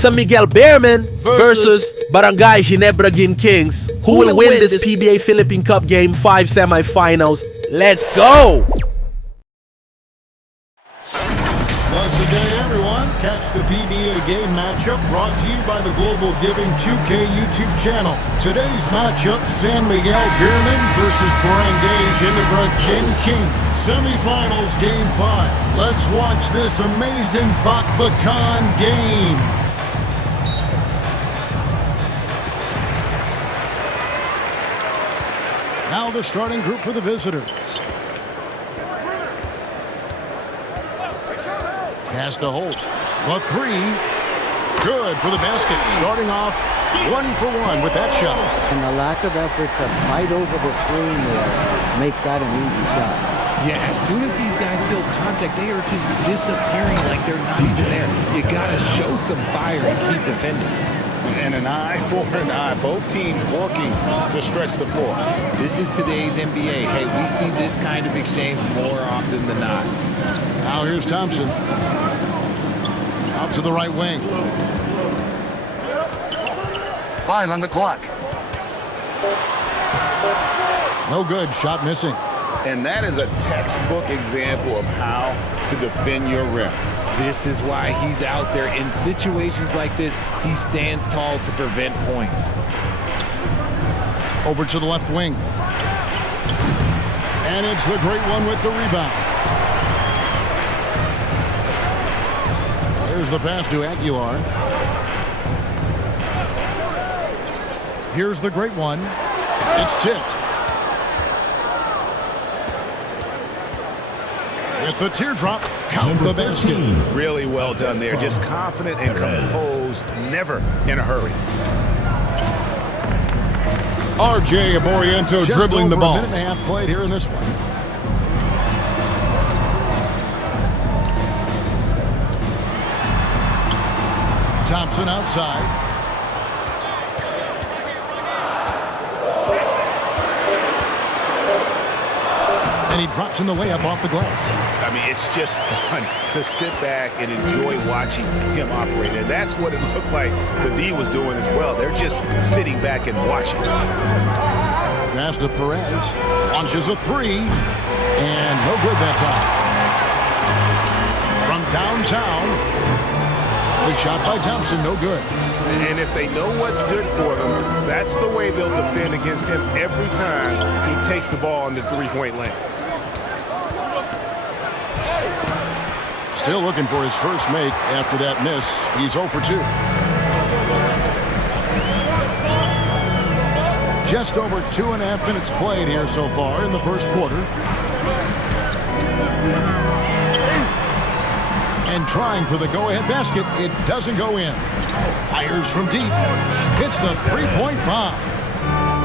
Sa Miguel Bearman versus Barangay Ginebra Kings. Who will win this PBA Philippine Cup Game 5 semifinals? Let's go! Blessed day, everyone. Catch the PBA game matchup brought to you by the Global Giving 2K YouTube channel. Today's matchup, San Miguel Bearman versus Barangay Ginebra Kings. Semifinals Game 5. Let's watch this amazing Bakbakan game. Now the starting group for the visitors. Pass to Holt. The three. Good for the basket. Starting off 1 for 1 with that shot. And the lack of effort to fight over the screen there makes that an easy shot. Yeah, as soon as these guys feel contact, they are just disappearing like they're not even there. You got to show some fire and keep defending. And an eye for an eye. Both teams working to stretch the floor. This is today's NBA. Hey, we see this kind of exchange more often than not. Now here's Thompson. Out to the right wing. 5 on the clock. No good. Shot missing. And that is a textbook example of how to defend your rim. This is why he's out there. In situations like this, he stands tall to prevent points. Over to the left wing. And it's the great one with the rebound. Here's the pass to Aguilar. Here's the great one. It's tipped. With the teardrop, count the basket. Really well done there. Just confident and composed, never in a hurry. RJ Aboriento dribbling the ball. Just over a minute and a half played here in this one. Thompson outside. And he drops in the layup off the glass. I mean, it's just fun to sit back and enjoy watching him operate. And that's what it looked like the D was doing as well. They're just sitting back and watching. Pass to Perez. Launches a three. And no good that time. From downtown. The shot by Thompson, no good. And if they know what's good for them, that's the way they'll defend against him every time he takes the ball in the three-point lane. Still looking for his first make after that miss. He's 0 for 2. Just over 2.5 minutes played here so far in the first quarter. And trying for the go-ahead basket. It doesn't go in. Fires from deep. Hits the three-point bomb.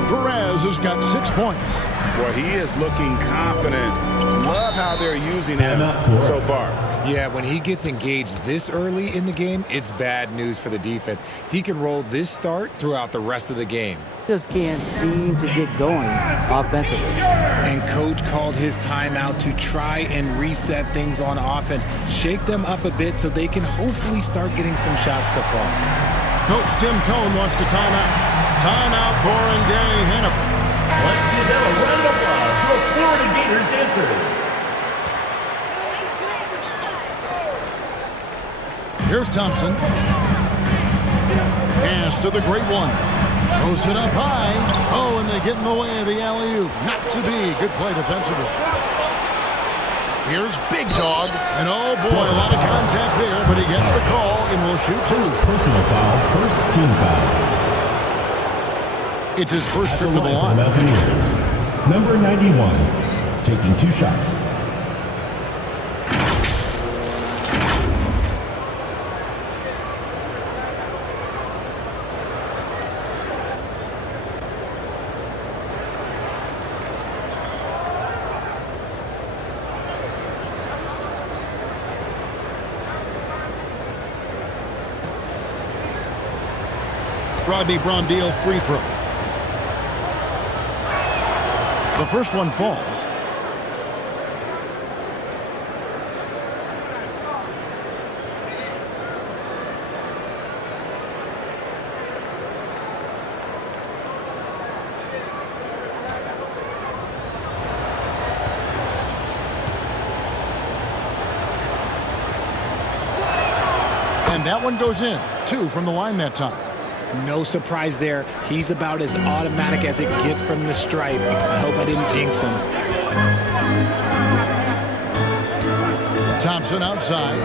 Perez has got 6 points. Well, he is looking confident. Love how they're using him so far. Yeah, when he gets engaged this early in the game, it's bad news for the defense. He can roll this start throughout the rest of the game. Just can't seem to get going offensively. And coach called his timeout to try and reset things on offense, shake them up a bit so they can hopefully start getting some shots to fall. Coach Tim Cohn wants to timeout. Timeout, Barangay Ginebra. Let's give them a round of applause for the Florida Gators dancers. Here's Thompson. Pass to the great one. Throws it up high. Oh, and they get in the way of the alley-oop. Not to be. Good play defensively. Here's Big Dog. And oh boy, a lot of contact there, but he gets the call and will shoot 2. Personal foul, first team foul. It's his first trip to the line. Number 91, taking 2 shots. Rodney Brondale free throw. The first one falls. And that one goes in. 2 from the line that time. No surprise there. He's about as automatic as it gets from the stripe. I hope I didn't jinx him. Thompson outside.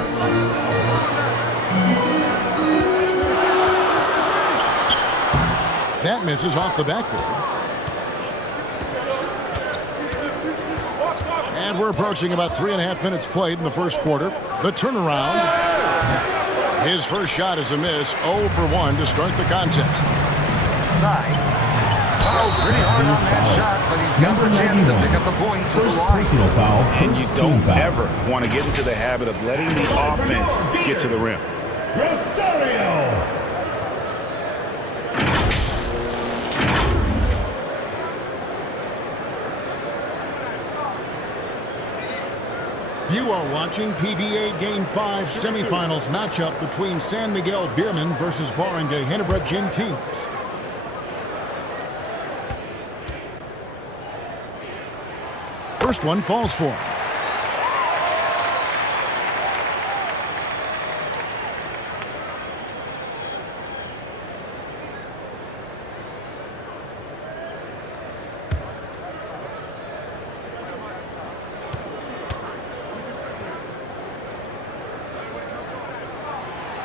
That misses off the backboard. And we're approaching about 3.5 minutes played in the first quarter. The turnaround. His first shot is a miss. 0 for 1 to start the contest. Nye. Fouled pretty hard on that shot, but he's got the chance to pick up the points at the line. And you don't ever want to get into the habit of letting the offense get to the rim. Rosario. You are watching PBA Game 5 semifinals matchup between San Miguel Beermen versus Barangay Ginebra Kings. First one falls for him.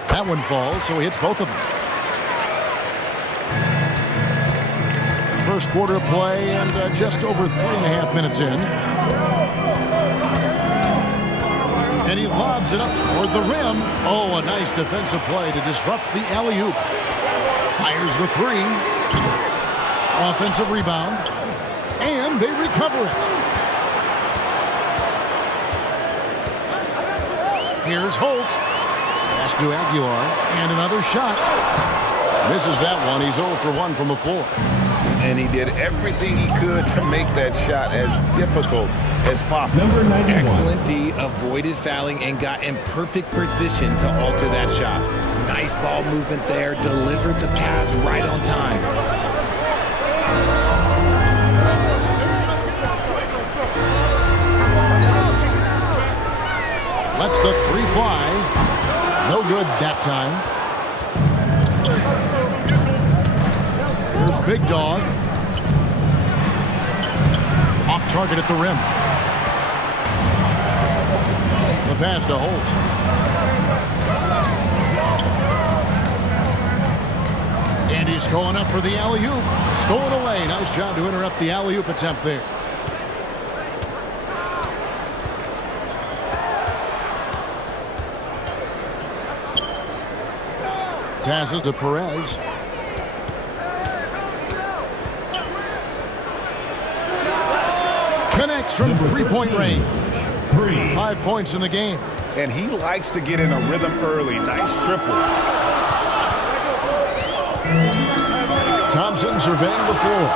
That one falls, so he hits both of them. First quarter of play and just over 3.5 minutes in. And he lobs it up toward the rim. Oh, a nice defensive play to disrupt the alley-oop. Fires the 3. Offensive rebound. And they recover it. Here's Holt. Pass to Aguilar, and another shot. Misses that one. He's 0 for 1 from the floor. And he did everything he could to make that shot as difficult as possible. Number 91. Excellent D, avoided fouling and got in perfect position to alter that shot. Nice ball movement there, delivered the pass right on time. Lets the 3 fly. No good that time. Here's Big Dog. Off target at the rim. The pass to Holt. And he's going up for the alley-oop. Stolen away. Nice job to interrupt the alley-oop attempt there. Passes to Perez. Connects from 3-point range. 5 points in the game. And he likes to get in a rhythm early. Nice triple. Thompson surveying the floor.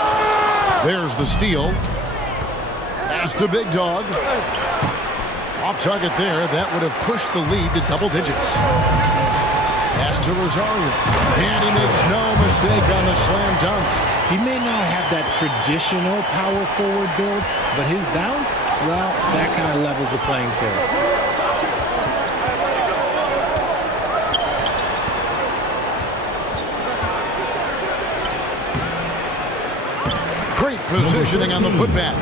There's the steal. Pass to Big Dog. Off target there. That would have pushed the lead to double digits. Pass to Rosario. And he makes no mistake on the slam dunk. He may not have that traditional power forward build, but his bounce, well, that kind of levels the playing field. Great positioning on the putback.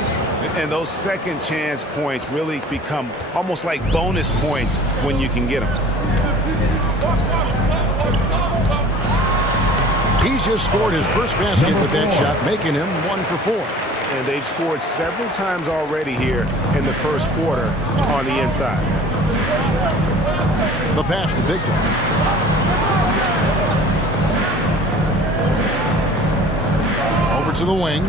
And those second chance points really become almost like bonus points when you can get them. He's just scored his first basket with that shot, making him 1 for 4. And they've scored several times already here in the first quarter on the inside. The pass to Big Dog. Over to the wing.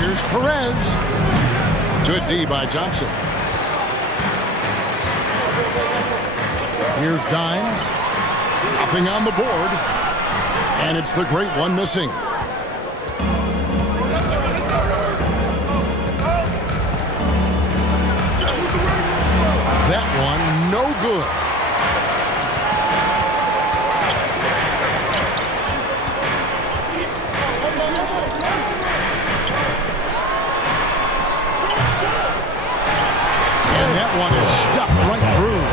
Here's Perez. Good D by Thompson. Here's Dimes. Nothing on the board. And it's the great one missing. That one, no good. And that one is stuffed right through.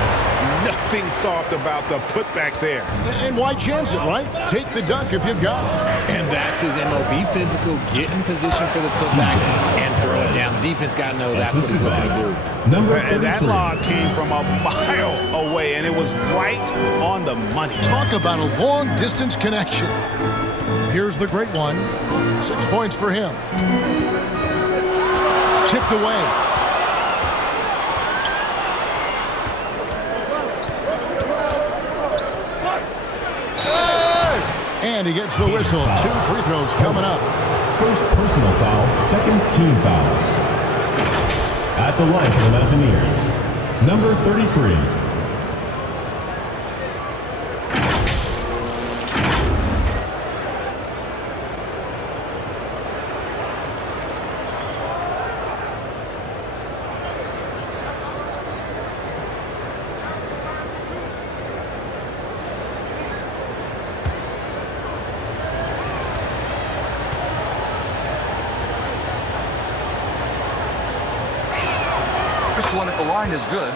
nothing soft about the putback there. And why chance it, right? Take the dunk if you've got it. And that's his MO. Be physical, get in position for the putback, and throw it down. The defense got to know that's what he's looking to do. And that lob came from a mile away, and it was right on the money. Talk about a long-distance connection. Here's the great one. 6 points for him. Tipped away. And he gets the whistle. 2 free throws coming up. First personal foul, second team foul. At the line for the Mountaineers, number 33. First one at the line is good.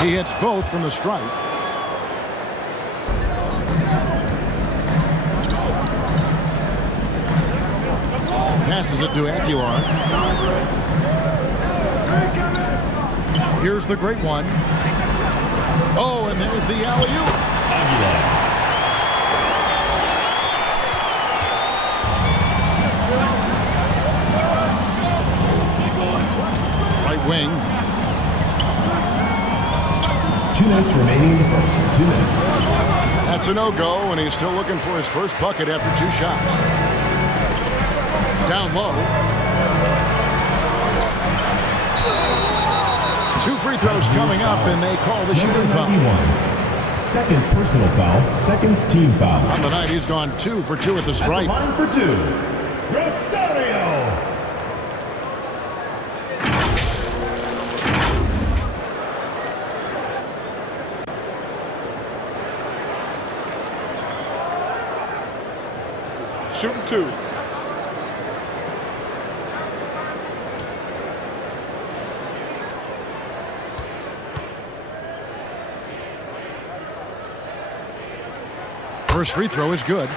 He hits both from the stripe. Passes it to Aguilar. Here's the great one. Oh, and there's the alley-oop. Aguilar. Right wing. 2 minutes remaining in the first. 2 minutes. That's a no-go, and he's still looking for his first bucket after 2 shots. Down low. 2 free throws coming up, and they call the shooting foul. Second personal foul, second team foul. On the night, he's gone 2 for 2 at the stripe. Line for 2, Rosario. Shooting 2. First free throw is good.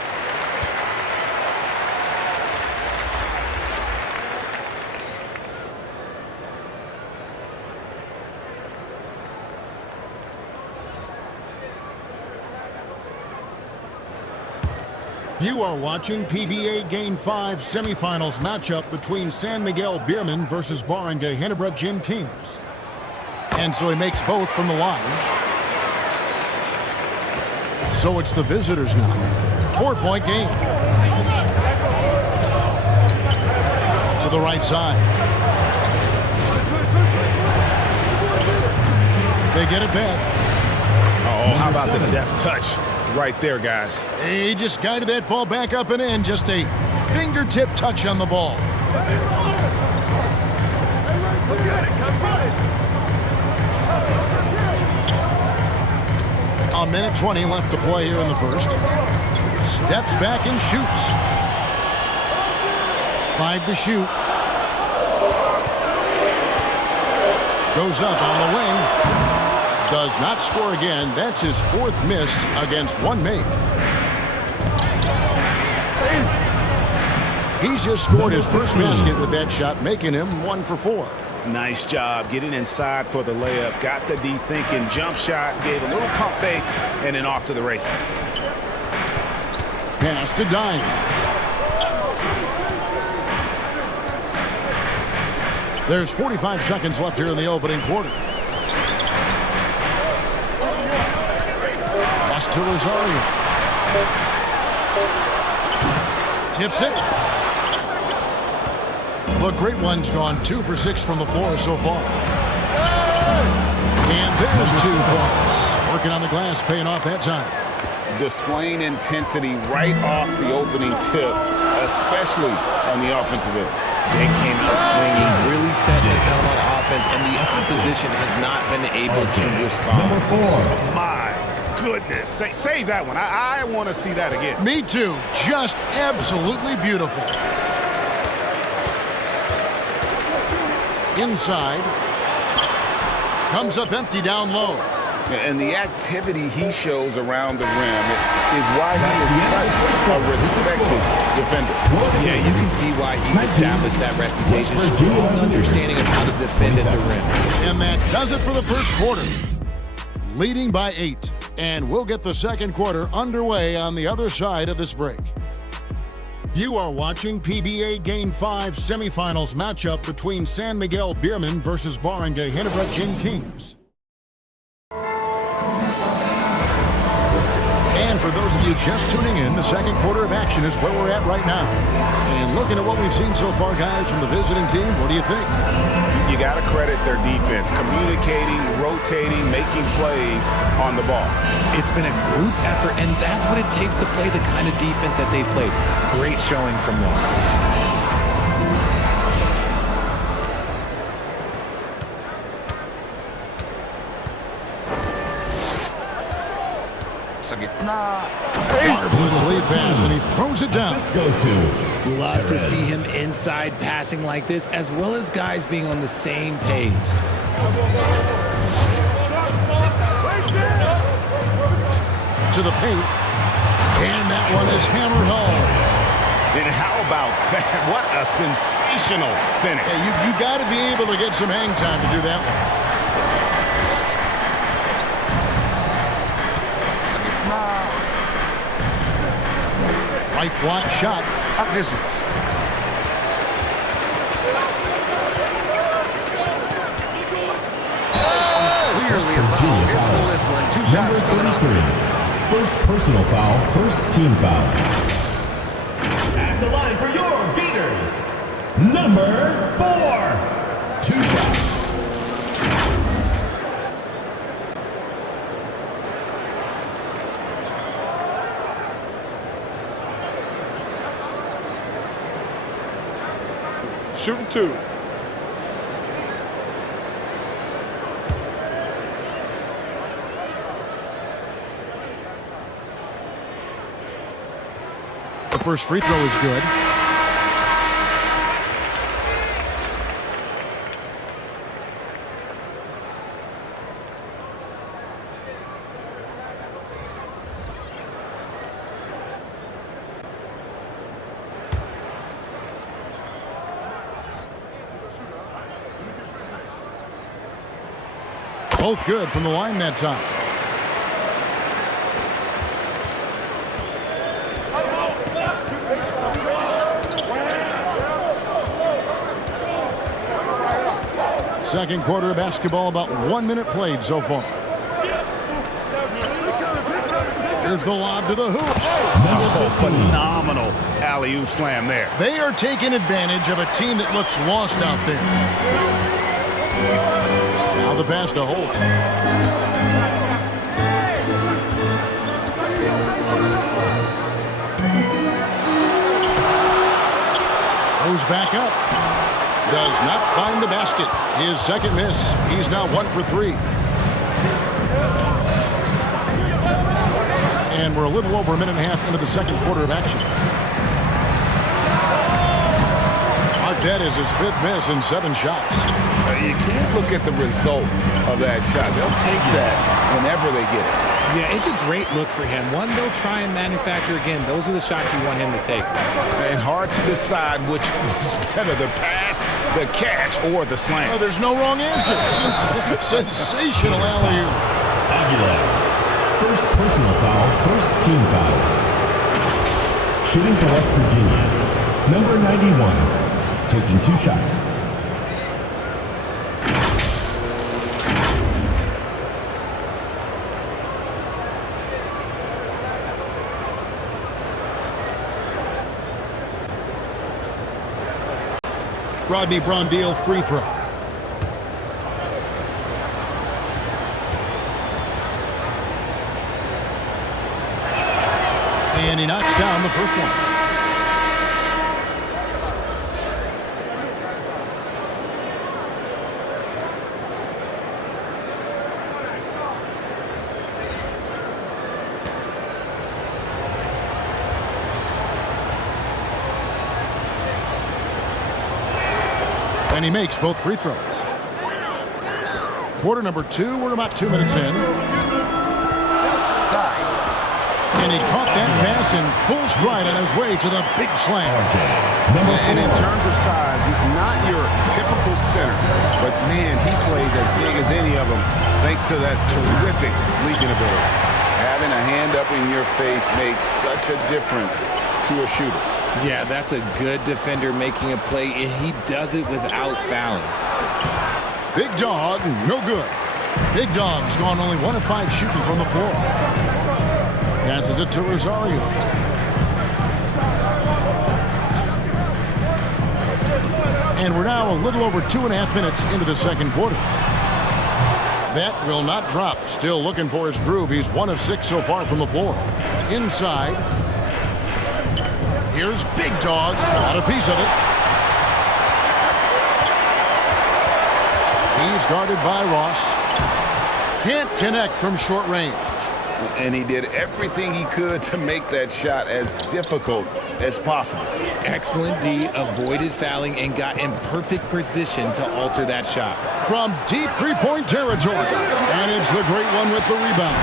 You are watching PBA Game 5 semifinals matchup between San Miguel Beermen versus Barangay Ginebra Gym Kings. And so he makes both from the line. So it's the visitors now. 4-point game. To the right side. They get it back. Oh, how about the deft touch right there, guys? He just guided that ball back up and in. Just a fingertip touch on the ball. A minute 20 left to play here in the first. Steps back and shoots. 5 to shoot. Goes up on the wing. Does not score again. That's his 4th miss against 1 make. He's just scored his first basket with that shot, making him 1 for 4. Nice job getting inside for the layup. Got the D thinking. Jump shot. Gave a little pump fake. And then off to the races. Pass to Dime. There's 45 seconds left here in the opening quarter. Pass to Rosario. Tips it. The great one's gone 2 for 6 from the floor so far. And there's 2 points. Working on the glass, paying off that time. displaying intensity right off the opening tip, especially on the offensive end. They came out swinging, really setting the tone on offense, and the opposition has not been able to respond. Number 4. My goodness. Save that one. I want to see that again. Me too. Just absolutely beautiful. Inside. Comes up empty down low. And the activity he shows around the rim is why he is such a respected defender. Yeah, you can see why he's established that reputation. Strong understanding of how to defend at the rim. And that does it for the first quarter. Leading by 8. And we'll get the second quarter underway on the other side of this break. You are watching PBA Game 5 semifinals matchup between San Miguel Beermen versus Barangay Ginebra Kings. And for those of you just tuning in, the second quarter of action is where we're at right now. And looking at what we've seen so far, guys, from the visiting team, what do you think? You got to credit their defense, communicating, rotating, making plays on the ball. It's been a group effort, and that's what it takes to play the kind of defense that they've played. Great showing from them. Marvelous lead pass, and he throws it down. Goes to Love to see him inside passing like this, as well as guys being on the same page. To the paint, and that one is hammered home. And how about that? What a sensational finish. Yeah, you got to be able to get some hang time to do that one. Right block shot. Misses. Clearly a foul. Gets the whistle, and 2 shots coming up. First personal foul, first team foul. At the line for your Gators, number 4. 2 shots. Shooting 2. The first free throw is good. Both good from the line that time. Second quarter of basketball, about 1 minute played so far. Here's the lob to the hoop. Oh, phenomenal alley-oop slam there. They are taking advantage of a team that looks lost out there. Now the pass to Holt. Goes back up. Does not find the basket. His second miss. He's now 1 for 3. And we're a little over a minute and a half into the second quarter of action. That is his 5th miss in 7 shots. You can't look at the result of that shot. They'll take that whenever they get it. Yeah, it's a great look for him. One they'll try and manufacture again. Those are the shots you want him to take. And hard to decide which was better, the pass, the catch, or the slam. Oh, there's no wrong answer. Sensational alley-oop. Aguilar. First personal foul, first team foul. Shooting for West Virginia, number 91. Taking 2 shots. Rodney Brondale free throw. And he knocks down the first one. And he makes both free throws. Quarter number 2, we're about 2 minutes in. And he caught that pass in full stride on his way to the big slam. And in terms of size, not your typical center, but man, he plays as big as any of them thanks to that terrific leaping ability. Having a hand up in your face makes such a difference to a shooter. Yeah, that's a good defender making a play, and he does it without fouling. Big Dog, no good. Big Dog's gone only 1 of 5 shooting from the floor. Passes it to Rosario. And we're now a little over 2.5 minutes into the second quarter. That will not drop. Still looking for his groove. He's 1 of 6 so far from the floor. Inside. Here's Big Dog. Got a piece of it. He's guarded by Ross. Can't connect from short range. And he did everything he could to make that shot as difficult as possible. Excellent D, avoided fouling and got in perfect position to alter that shot. From deep three-point territory. And it's the Great One with the rebound.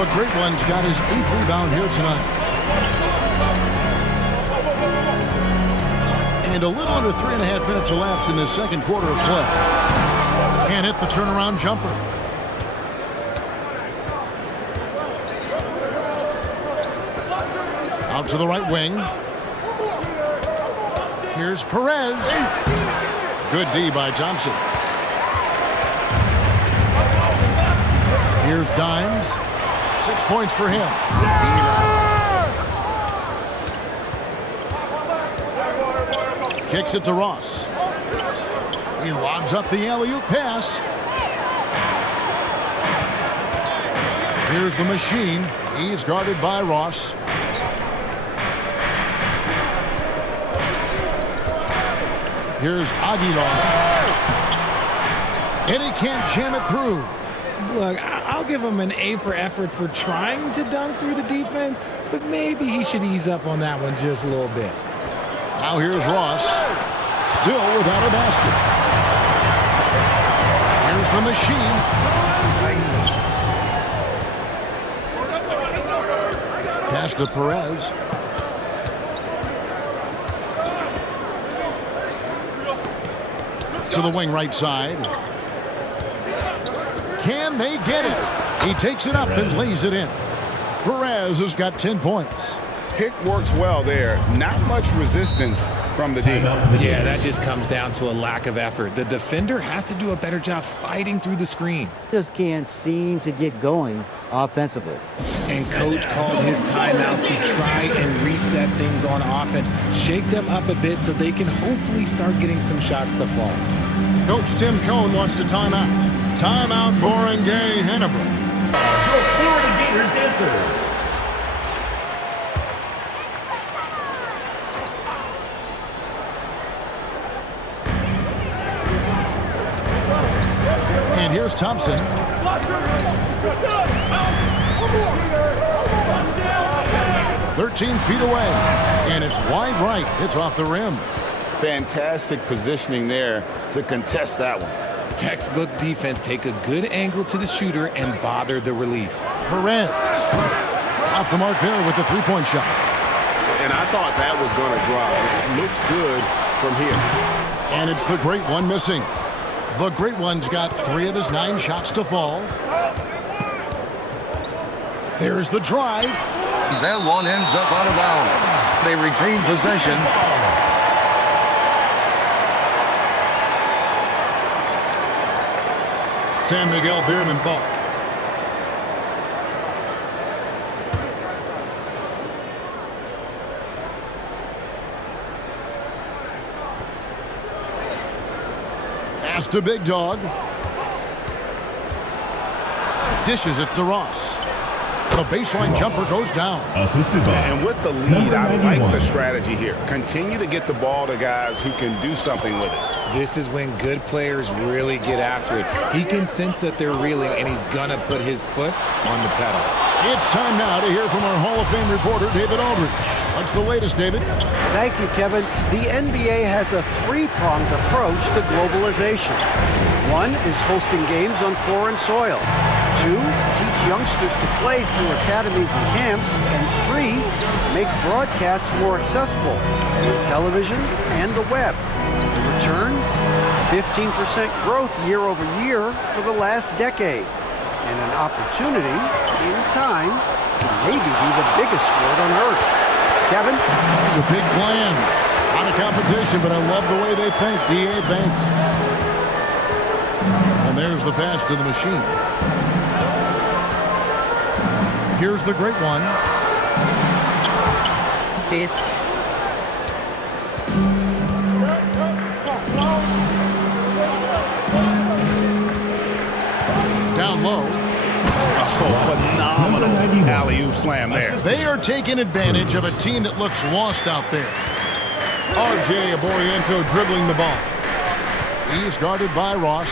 The Great One's got his 8th rebound here tonight. And a little under 3.5 minutes elapsed in the second quarter of play. Can't hit the turnaround jumper. Out to the right wing. Here's Perez. Good D by Thompson. Here's Dimes. 6 points for him. Kicks it to Ross. He lobs up the alley-oop pass. Here's the machine. He's guarded by Ross. Here's Aguilar. And he can't jam it through. Look, I'll give him an A for effort for trying to dunk through the defense, but maybe he should ease up on that one just a little bit. Now here's Ross. Still without a basket. Here's the machine. Pass to Perez. To the wing right side. Can they get it? He takes it up and lays it in. Perez has got 10 points. Pick works well there. Not much resistance from the team. Yeah, that just comes down to a lack of effort. The defender has to do a better job fighting through the screen. Just can't seem to get going offensively. And coach called his timeout to try and reset things on offense. Shake them up a bit so they can hopefully start getting some shots to fall. Coach Tim Cohn wants to timeout. Timeout, Barangay, Ginebra. Your Florida Gators dancers. And here's Thompson. 13 feet away. And it's wide right. It's off the rim. Fantastic positioning there to contest that one. Textbook defense. Take a good angle to the shooter and bother the release. Perez. Off the mark there with the three-point shot. And I thought that was going to drop. It looked good from here. And it's the Great One missing. The Great One's got 3 of his 9 shots to fall. There's the drive. That one ends up out of bounds. They retain possession. San Miguel Beerman ball. Pass to Big Dog. Dishes it to Ross. The baseline jumper goes down. Assisted by And with the lead, I number like 91. the strategy here. Continue to get the ball to guys who can do something with it. This is when good players really get after it. He can sense that they're reeling, and he's going to put his foot on the pedal. It's time now to hear from our Hall of Fame reporter, David Aldridge. What's the latest, David? Thank you, Kevin. The NBA has a three-pronged approach to globalization. One is hosting games on foreign soil. Two, teach youngsters to play through academies and camps. And three, make broadcasts more accessible via television and the web. The returns, 15% growth year over year for the last decade. And an opportunity, in time, to maybe be the biggest sport on earth. Kevin? These are big plans. A lot of competition, but I love the way they think. DA thinks. And there's the pass to the machine. Here's the great one. Down low. Oh, phenomenal alley-oop slam there. They are taking advantage of a team that looks lost out there. RJ Aboriento dribbling the ball. He's guarded by Ross.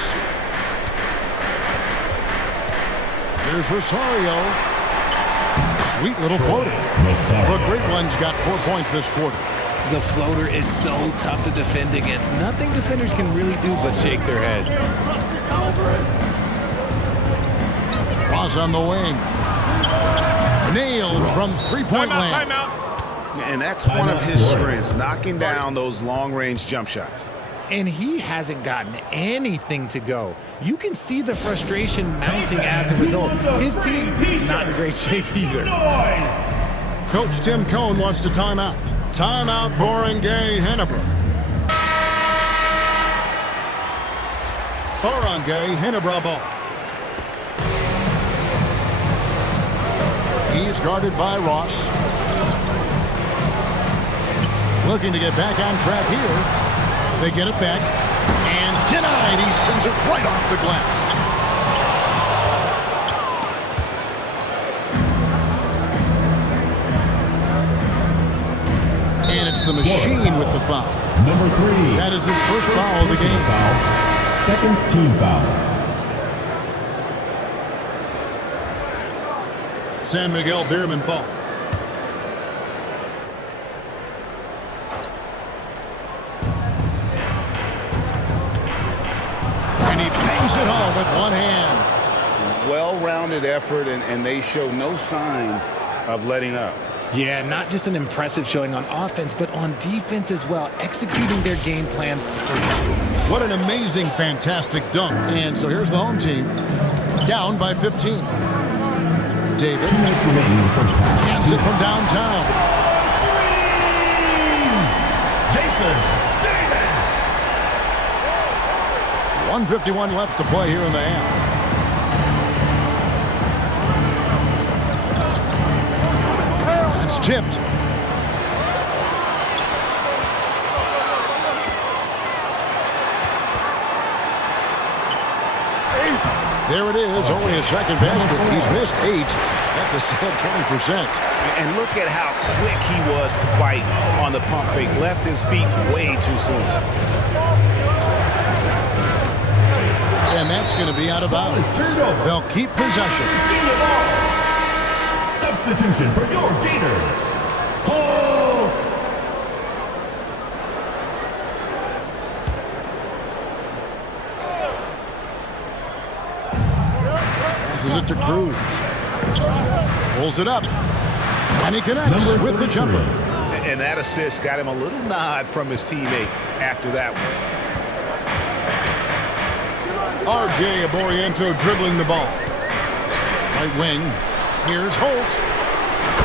Here's Rosario. Sweet little floater. The great one's got 4 points this quarter. The floater is so tough to defend against. Nothing defenders can really do but shake their heads. Ross on the wing. Nailed from three-point land. And that's one of his strengths, knocking down those long-range jump shots. And he hasn't gotten anything to go. You can see the frustration mounting as a result. His team not in great shape either. Coach Tim Cohn wants to timeout. Timeout, Barangay, Ginebra. Barangay, Ginebra ball. He's guarded by Ross. Looking to get back on track here. They get it back. And denied. He sends it right off the glass. And it's the machine with the foul. Number 3. That is his first foul of the game. Second team foul. San Miguel Beerman ball. And he bangs it home with one hand. Well-rounded effort, and they show no signs of letting up. Yeah, not just an impressive showing on offense, but on defense as well, executing their game plan perfectly. What an amazing, fantastic dunk. And so here's the home team, down by 15. David 2 minutes remaining in the first half. hands it from downtown. Jason David. 1:51 left to play here in the half. It's tipped. There it is, only a second basket. He's missed 8. That's a sad 20%. And look at how quick he was to bite on the pump fake. Left his feet way too soon. And that's going to be out of bounds. They'll keep possession. Substitution for your Gators. Hold. Passes it to Cruz. Pulls it up. And he connects with the jumper. And that assist got him a little nod from his teammate after that one. RJ Aboriento dribbling the ball. Right wing. Here's Holt.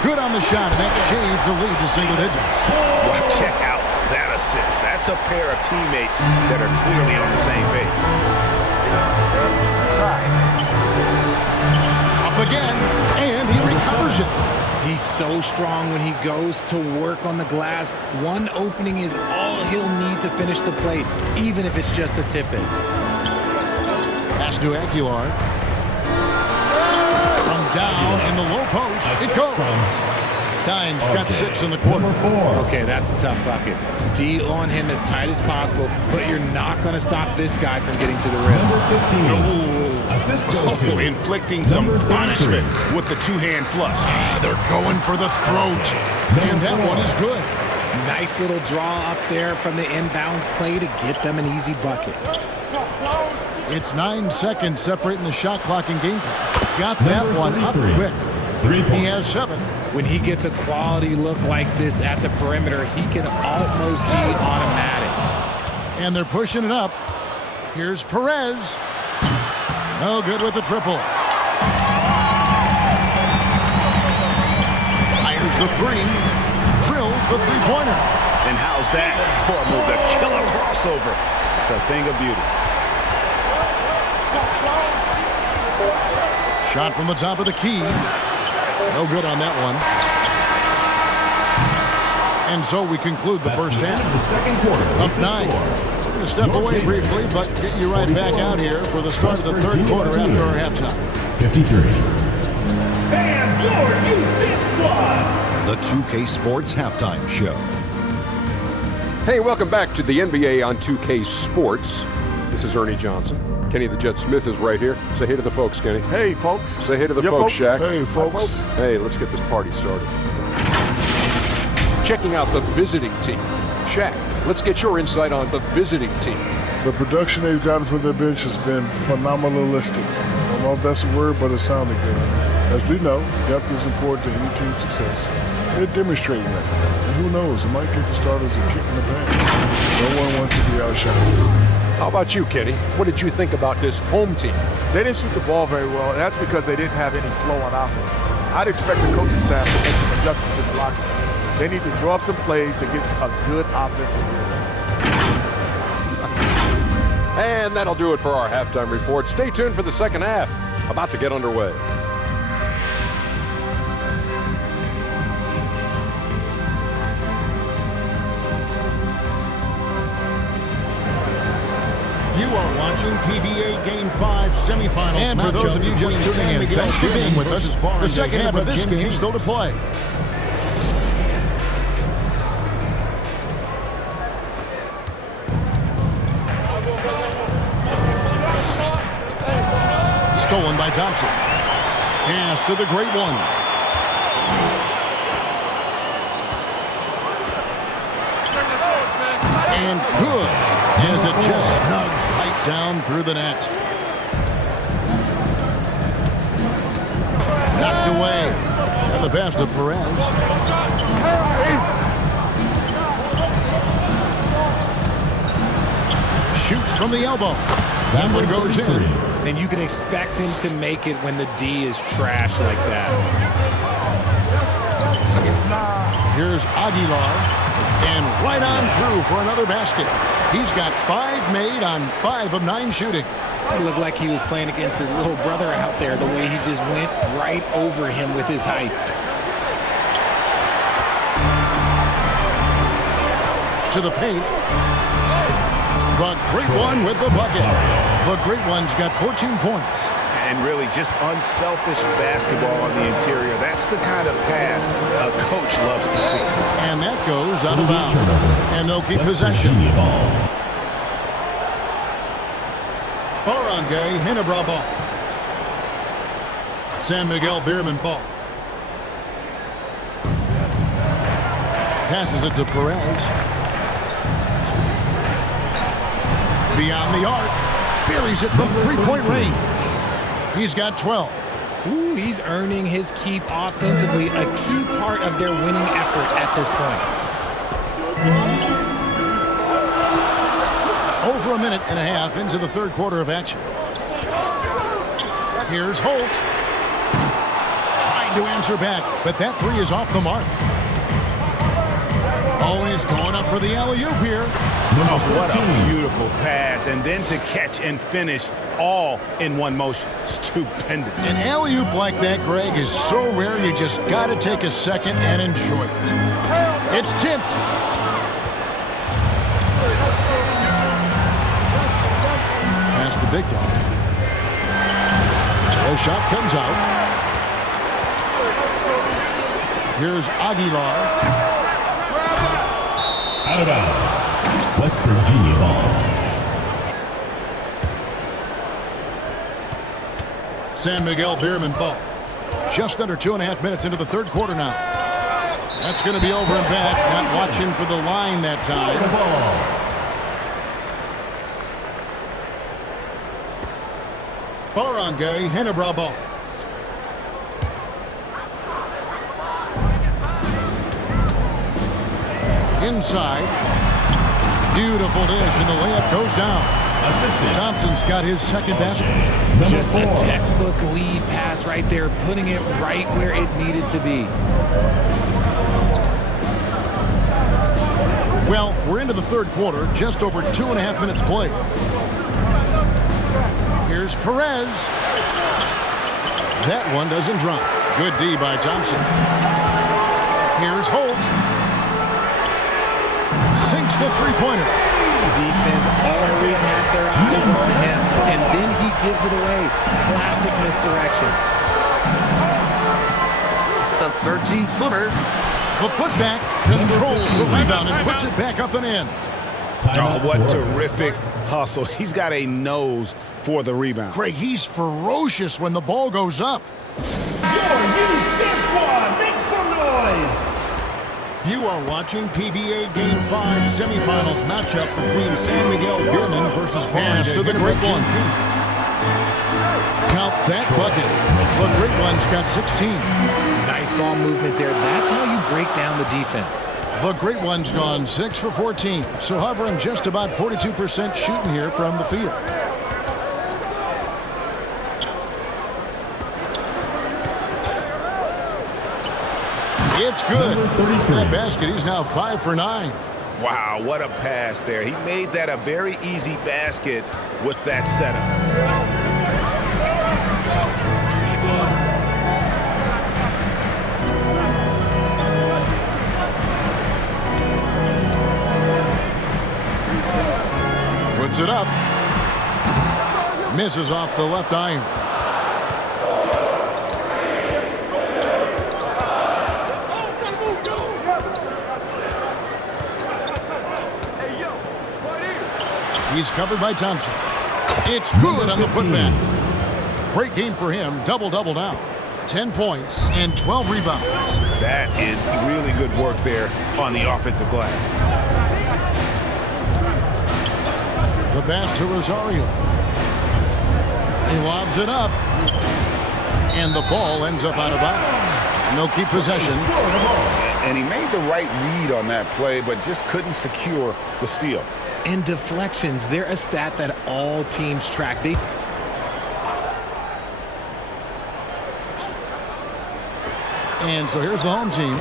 Good on the shot, and that shaves the lead to single digits. Well, check out that assist. That's a pair of teammates that are clearly on the same page. Up again, and he recovers it. He's so strong when he goes to work on the glass. One opening is all he'll need to finish the play, even if it's just a tip-in. Pass to Aguilar. From Down in the low post. It goes. Dimes got 6 in the quarter. Okay, that's a tough bucket. D on him as tight as possible, but you're not going to stop this guy from getting to the rim. Assist goes to inflicting some punishment with the two-hand flush. They're going for the throat. And that one is good. Nice little draw up there from the inbounds play to get them an easy bucket. It's 9 seconds separating the shot clock and game clock. Got that one up quick. 3 points. He has 7. When he gets a quality look like this at the perimeter, he can almost be automatic. And they're pushing it up. Here's Perez. No good with the triple. Fires the 3. Drills the three-pointer. And how's that for a move? The killer crossover. It's a thing of beauty. Shot from the top of the key. No good on that one. And so we conclude the first half. The second quarter. Up 9. We're going to step away briefly, but get you right back out here for the start of the third quarter after our halftime. 53. And your new big squad. The 2K Sports Halftime Show. Hey, welcome back to the NBA on 2K Sports. This is Ernie Johnson. Kenny the Jet Smith is right here. Say hey to the folks, Kenny. Hey, folks. Say hey to the folks, Shaq. Hey, folks. Hey, let's get this party started. Checking out the visiting team. Shaq, let's get your insight on the visiting team. The production they've gotten from their bench has been phenomenalistic. I don't know if that's a word, but it sounded good. As we know, depth is important to any team's success. They're demonstrating that. And who knows, it might get the start as a kick in the pants. No one wants to be outshot. How about you, Kenny? What did you think about this home team? They didn't shoot the ball very well, and that's because they didn't have any flow on offense. I'd expect the coaching staff to make some adjustments in the locker room. They need to draw up some plays to get a good offensive rhythm. And that'll do it for our halftime report. Stay tuned for the second half. About to get underway. You are watching PBA Game 5 semifinals. And for those of you just tuning in, thanks for being with us. The second half of this game still to play. Stolen by Thompson. Pass to the great one. And good. As it just snugs right down through the net. Knocked away. And the pass to Perez. Shoots from the elbow. That one goes in. And you can expect him to make it when the D is trash like that. Here's Aguilar. And right on through for another basket. He's got 5 made on 5 of 9 shooting. It looked like he was playing against his little brother out there, the way he just went right over him with his height. To the paint. The Great One with the bucket. The Great One's got 14 points. And really just unselfish basketball on the interior. That's the kind of pass a coach loves to see. And that goes out of bounds. And they'll keep possession. Barangay, Ginebra ball. San Miguel Beerman ball. Passes it to Perez. Beyond the arc. Buries it from three-point range. He's got 12. Ooh, he's earning his keep offensively, a key part of their winning effort at this point. Over a minute and a half into the third quarter of action. Here's Holt. Trying to answer back, but that 3 is off the mark. Always going up for the alley-oop here. Oh, what a beautiful pass. And then to catch and finish all in one motion. Stupendous. An alley-oop like that, Greg, is so rare you just got to take a second and enjoy it. It's tipped. Pass to Big Dog. The shot comes out. Here's Aguilar. Out of bounds. West Virginia ball. San Miguel Beerman ball. Just under 2.5 minutes into the third quarter now. That's going to be over and back. Not watching for the line that time. Barangay, Ginebra ball. Inside. Beautiful dish, and the layup goes down. Assistant. Thompson's got his second basket. Just a textbook lead pass right there, putting it right where it needed to be. Well, we're into the third quarter, just over 2.5 minutes played. Here's Perez. That one doesn't drop. Good D by Thompson. Here's Holt. Sinks the three-pointer. Defense always had their eyes on him, and then he gives it away. Classic misdirection. A 13-footer. The putback controls the rebound and puts it back up and in. Oh, what terrific hustle. He's got a nose for the rebound. Craig, he's ferocious when the ball goes up. Make some noise. You are watching PBA Game 5 semifinals matchup between San Miguel Beerman versus Barangay to the Great One. Count that bucket. The Great One's got 16. Nice ball movement there. That's how you break down the defense. The Great One's gone 6 for 14, so hovering just about 42% shooting here from the field. It's good. That basket, he's now 5 for 9. Wow, what a pass there. He made that a very easy basket with that setup. Puts it up. Misses off the left iron. He's covered by Thompson. It's good on the putback. Great game for him. Double-double now. 10 points and 12 rebounds. That is really good work there on the offensive glass. The pass to Rosario. He lobs it up. And the ball ends up out of bounds. No keep possession. And he made the right read on that play, but just couldn't secure the steal. And deflections, they're a stat that all teams track. And so here's the home team.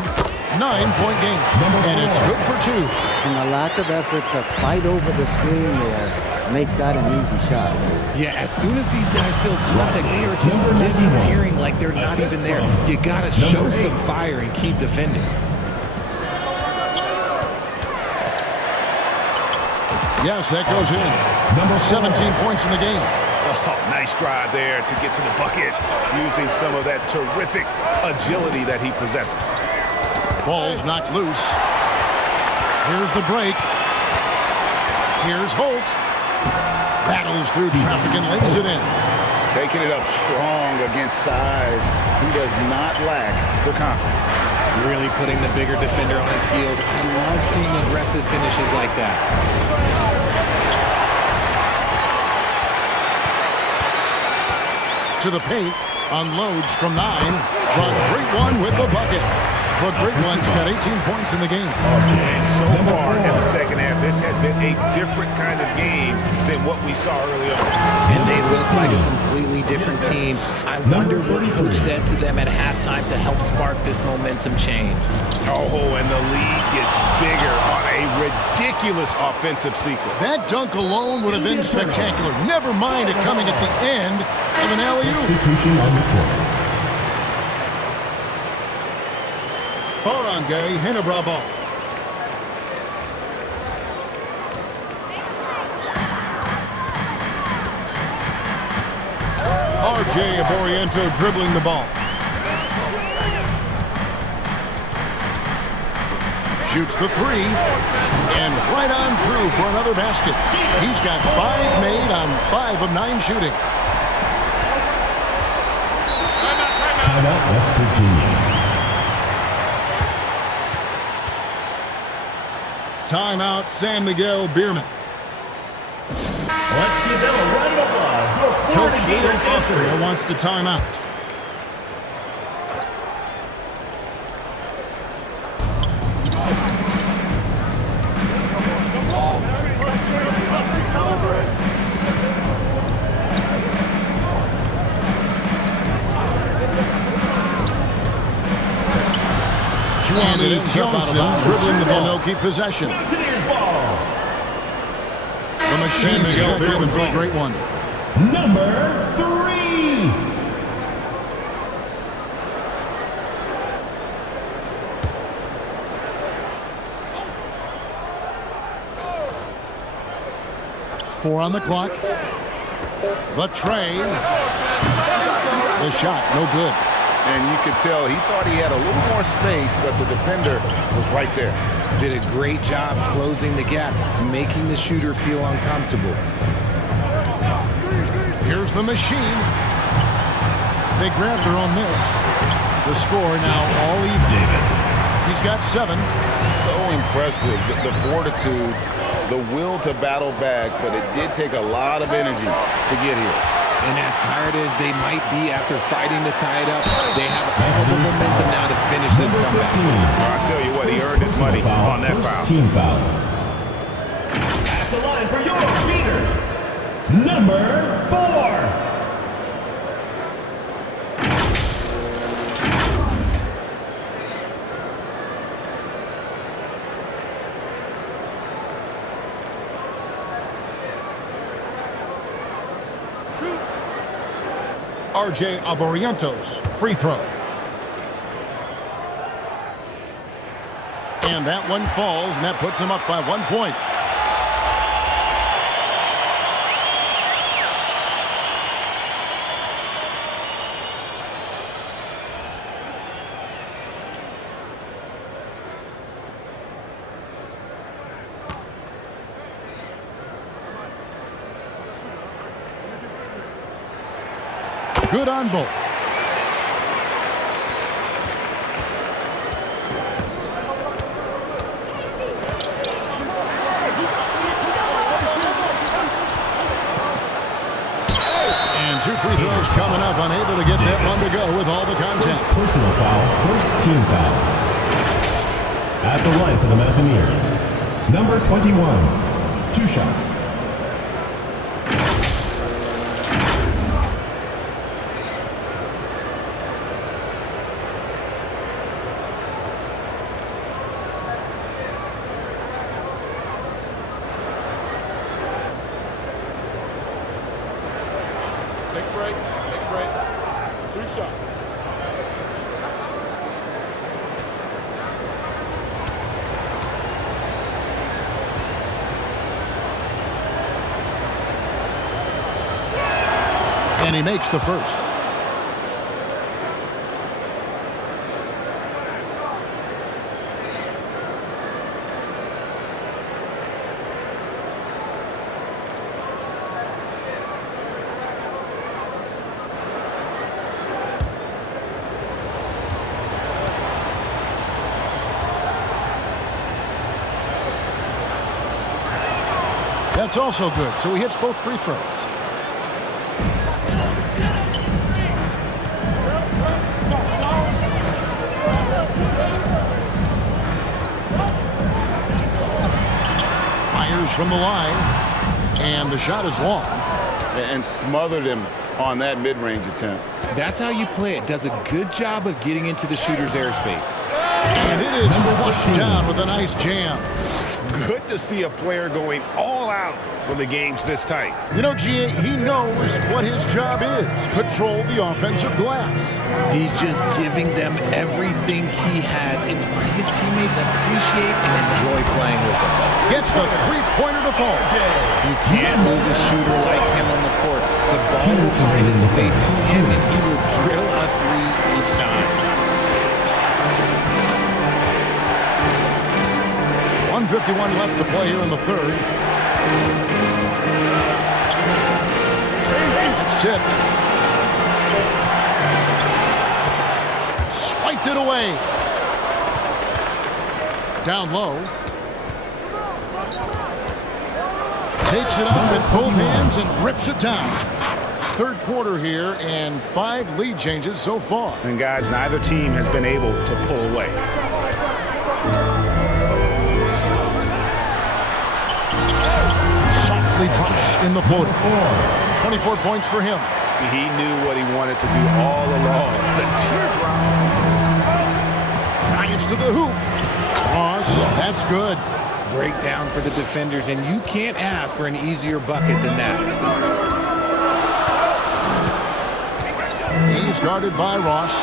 9-point game. And it's good for 2. And the lack of effort to fight over the screen there makes that an easy shot. Yeah, as soon as these guys feel contact, they are just disappearing like they're not even there. You got to show some fire and keep defending. Yes, that goes in. 17 points in the game. Oh, nice drive there to get to the bucket, using some of that terrific agility that he possesses. Ball's knocked loose. Here's the break. Here's Holt. Battles through traffic and lays it in. Taking it up strong against size. He does not lack for confidence. Really putting the bigger defender on his heels. I love seeing aggressive finishes like that. To the paint, unloads from 9. The Great One with the bucket. The Great One's got 18 points in the game. And so far in the second half, this has been a different kind of game than what we saw early on. And they look like a completely different team. I wonder what coach said to them at halftime to help spark this momentum change. Oh, and the lead gets bigger on a ridiculous offensive sequence. That dunk alone would have been spectacular. Never mind it coming at the end of an alley-oop. Substitution on the court. Barangay, Ginebra ball. RJ Aboriento dribbling the ball. Shoots the three. And right on through for another basket. He's got 5 made on 5 of 9 shooting. Timeout, West Virginia. Timeout, San Miguel Beerman. Let's give them a round of applause. The Florida Coach Gators Leo Austria wants to time out. Johnson dribbling the ball. They'll keep possession. Mountaineers ball. The machine Miguel Beerman for a great one. Number 3. Four on the clock. The tray. The shot, no good. And you could tell he thought he had a little more space, but the defender was right there. Did a great job closing the gap, making the shooter feel uncomfortable. Here's the machine. They grabbed their own miss. The score now all even. David. He's got 7. So impressive, the fortitude, the will to battle back, but it did take a lot of energy to get here. And as tired as they might be after fighting to tie it up, they have all the momentum now to finish this comeback. I'll tell you what, he earned his money on that foul. Team foul. At the line for your Gators. Number 4. RJ Aborientos, free throw. And that one falls, and that puts him up by 1 point. Good on both. And 2 free throws coming up, unable to get that one to go with all the contact. Personal foul, first team foul. At the line for the Mountaineers, number 21. 2 shots. Take a break. 2 shots. And he makes the first. That's also good, so he hits both free throws. Fires from the line, and the shot is long. And smothered him on that mid-range attempt. That's how you play it. Does a good job of getting into the shooter's airspace. And it is flushed down with a nice jam. Good to see a player going all out when the game's this tight. You know, GA, he knows what his job is. Patrol the offensive glass. He's just giving them everything he has. It's why his teammates appreciate and enjoy playing with him. Gets the three-pointer to fall. You can't lose a shooter like him on the court. The ball will find its way to him, and he will drill a 3 each time. 1:51 left to play here in the third. That's tipped. Swiped it away. Down low. Takes it up with both hands and rips it down. Third quarter here and 5 lead changes so far. And guys, neither team has been able to pull away. Softly drops in the floater. 24 points for him. He knew what he wanted to do all along. The teardrop. Drives to the hoop. Cross. That's good. Breakdown for the defenders, and you can't ask for an easier bucket than that. He's guarded by Ross.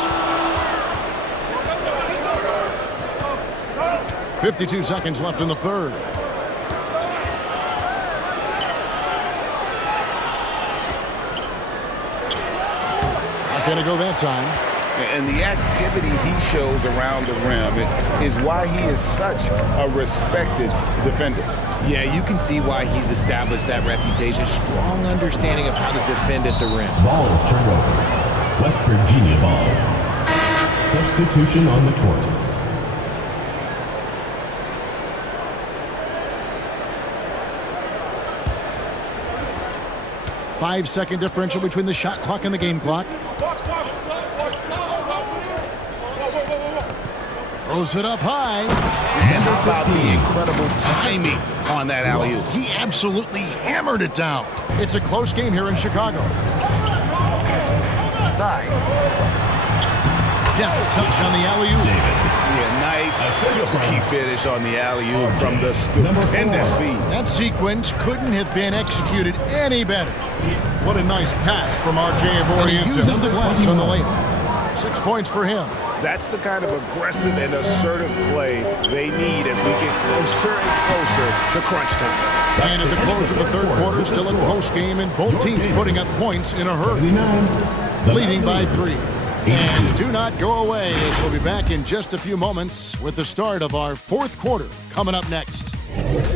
52 seconds left in the third. Not going to go that time. And the activity he shows around the rim is why he is such a respected defender. Yeah, you can see why he's established that reputation. Strong understanding of how to defend at the rim. Ball is turned over. West Virginia ball. Substitution on the court. Five-second differential between the shot clock and the game clock. Throws it up high. And how about the incredible timing on that alley-oop? He absolutely hammered it down. It's a close game here in Chicago. Deft touch on the alley-oop. Yeah, nice silky finish on the alley-oop from the stupendous feed. That sequence couldn't have been executed any better. What a nice pass from RJ Aborian. He uses the glass on the layup. 6 points for him. That's the kind of aggressive and assertive play they need as we get closer and closer to crunch time. And at the close of the third quarter, still a close game, and both teams putting up points in a hurry. Leading by 3. And do not go away, as we'll be back in just a few moments with the start of our fourth quarter coming up next.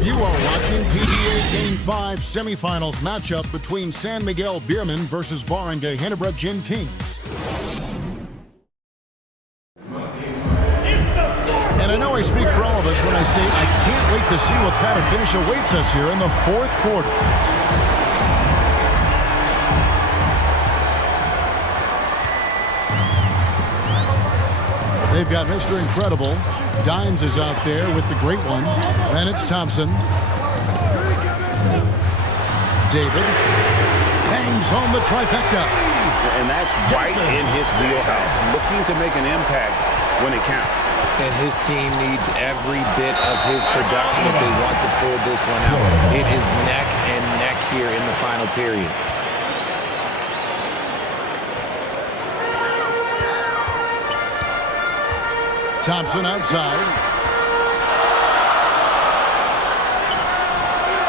You are watching PBA Game 5 semifinals matchup between San Miguel Beermen versus Barangay Ginebra Gin Kings. And I know I speak for all of us when I say I can't wait to see what kind of finish awaits us here in the fourth quarter. They've got Mr. Incredible. Dimes is out there with the great one. Then it's Thompson. David bangs home the trifecta. And that's right in his wheelhouse, looking to make an impact when it counts. And his team needs every bit of his production if they want to pull this one out. It is neck and neck here in the final period. Thompson outside.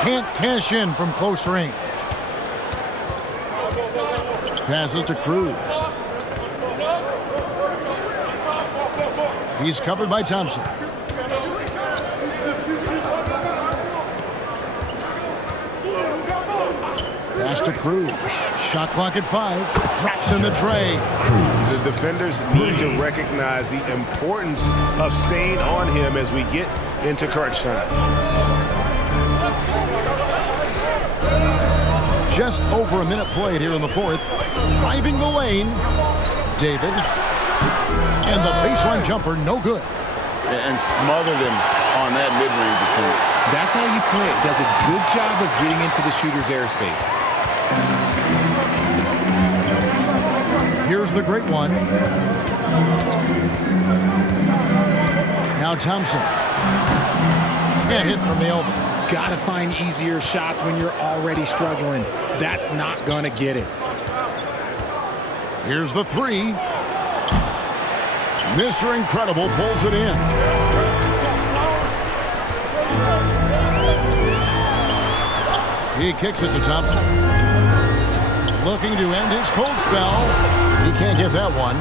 Can't cash in from close range. Passes to Cruz. He's covered by Thompson. Pass to Cruz. Shot clock at 5. Drops in the tray. The defenders need to recognize the importance of staying on him as we get into crunch time. Just over a minute played here in the fourth. Driving the lane. David. And the baseline jumper, no good. And smothered him on that mid-range attempt. That's how you play it. Does a good job of getting into the shooter's airspace. Here's the great one. Now Thompson. Can't hit from the elbow. Gotta find easier shots when you're already struggling. That's not gonna get it. Here's the 3. Mr. Incredible pulls it in. He kicks it to Thompson. Looking to end his cold spell. He can't get that one.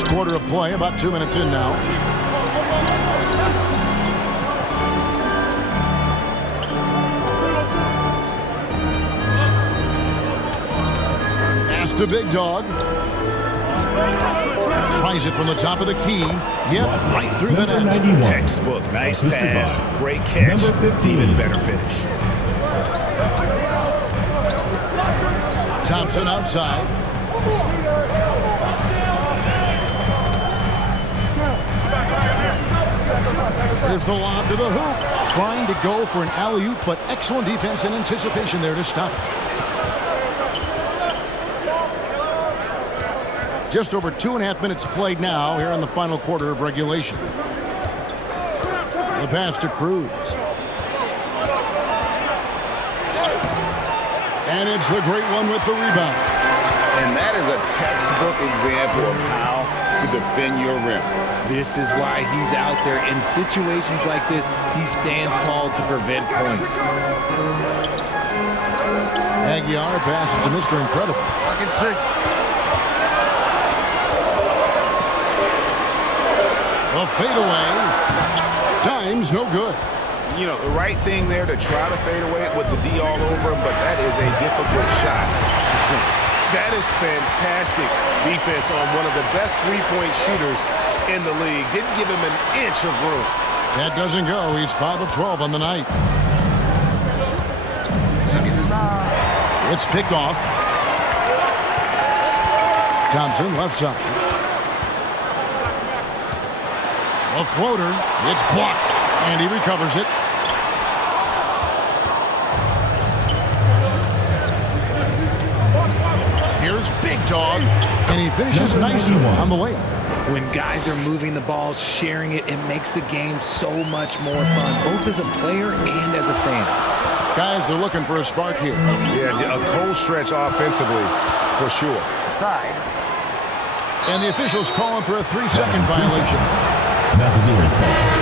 Last quarter of play, about 2 minutes in now. Pass to Big Dog. Tries it from the top of the key. Yep, right through the net. 91. Textbook. Nice pass. Great catch. Number 15. Even better finish. Thompson outside. Here's the lob to the hoop. Trying to go for an alley-oop, but excellent defense and anticipation there to stop it. Just over 2.5 minutes played now here in the final quarter of regulation. The pass to Cruz. And it's the great one with the rebound. And that is a textbook example of how to defend your rim. This is why he's out there. In situations like this, he stands tall to prevent points. Aguiar passes to Mr. Incredible. Bucket 6. A fadeaway. Dime's no good. You know, the right thing there to try to fade away with the D all over him, but that is a difficult shot to sink. That is fantastic defense on one of the best three-point shooters in the league. Didn't give him an inch of room. That doesn't go. He's 5 of 12 on the night. It's picked off. Thompson left side. A floater. It's blocked. And he recovers it. Here's Big Dog. And he finishes nicely on the layup. When guys are moving the ball, sharing it, it makes the game so much more fun, both as a player and as a fan. Guys are looking for a spark here. Yeah, a cold stretch offensively, for sure. And the officials calling for a 3-second violation. Not to be respected.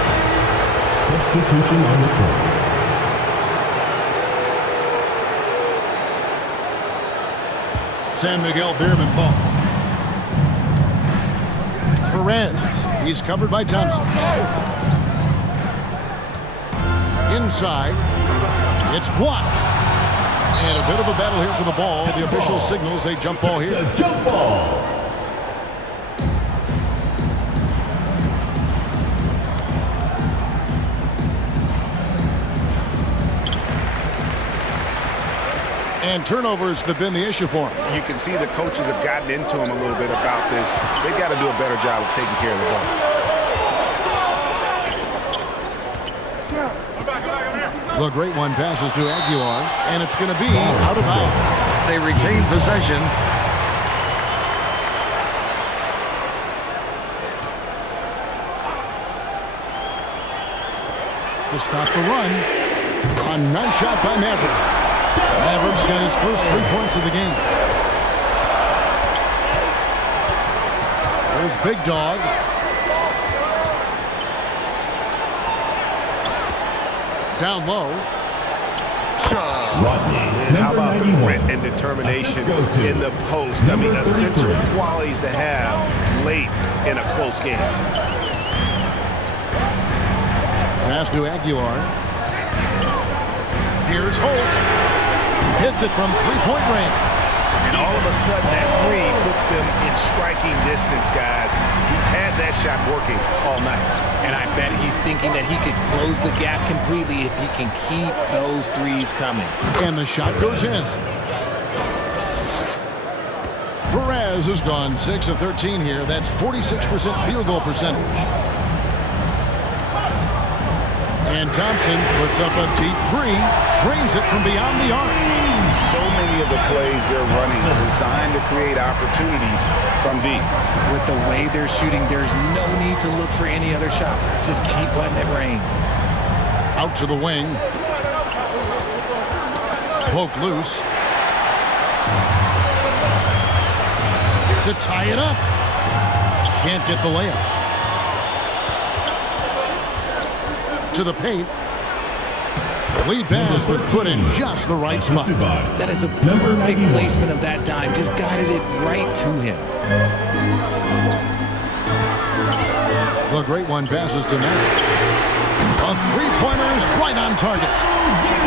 Substitution on the court. San Miguel Beerman ball. Perez. He's covered by Thompson. Inside. It's blocked. And a bit of a battle here for the ball. The official signals a jump ball here. Jump ball. And turnovers have been the issue for him. You can see the coaches have gotten into him a little bit about this. They got to do a better job of taking care of the ball. The great one passes to Aguilar, and it's going to be out of bounds. They retain possession. To stop the run. A nice shot by Maverick. Maverick's got his first 3 points of the game. There's Big Dog. Down low. Man, how about the grit and determination in the post? I mean, essential qualities to have late in a close game. Pass to Aguilar. Here's Holt. Hits it from three-point range. And all of a sudden, that three puts them in striking distance, guys. He's had that shot working all night. And I bet he's thinking that he could close the gap completely if he can keep those threes coming. And the shot goes in. Perez has gone 6 of 13 here. That's 46% field goal percentage. And Thompson puts up a deep three, drains it from beyond the arc. So many of the plays they're running are designed to create opportunities from deep. With the way they're shooting, there's no need to look for any other shot. Just keep letting it rain. Out to the wing. Poke loose. To tie it up. Can't get the layup. To the paint. Lead pass was put in just the right spot. That is a perfect placement of that dime. Just guided it right to him. The great one passes to Miguel. A three-pointer is right on target.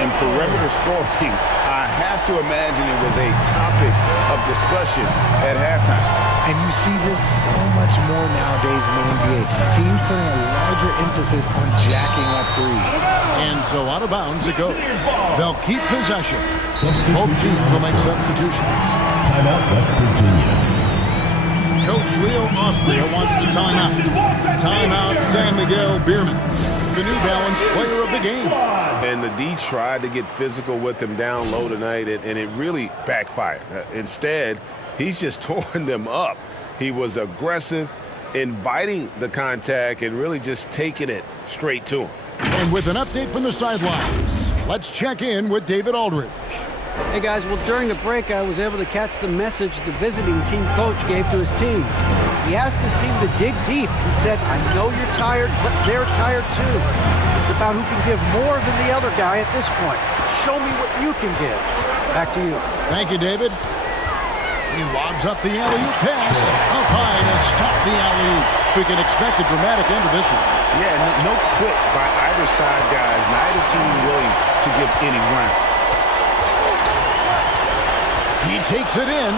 In perimeter scoring, I have to imagine it was a topic of discussion at halftime. And you see this so much more nowadays in the NBA. Teams putting a larger emphasis on jacking up threes. And so out of bounds it goes. They'll keep possession. Both teams will make substitutions. Timeout, West Virginia. Coach Leo Austria wants to timeout. Timeout, San Miguel Bierman, the New Balance player of the game. And the D tried to get physical with him down low tonight, and it really backfired. Instead, he's just torn them up. He was aggressive, inviting the contact, and really just taking it straight to him. And with an update from the sidelines, let's check in with David Aldridge. Hey guys, well during the break I was able to catch the message the visiting team coach gave to his team. He asked his team to dig deep. He said, I know you're tired, but they're tired too. It's about who can give more than the other guy at this point. Show me what you can give. Back to you. Thank you, David. He lobs up the alley-oop pass. Up high to stop the alley-oop. We can expect a dramatic end to this one. Yeah, no quit by either side, guys. Neither team willing to give any ground. He takes it in.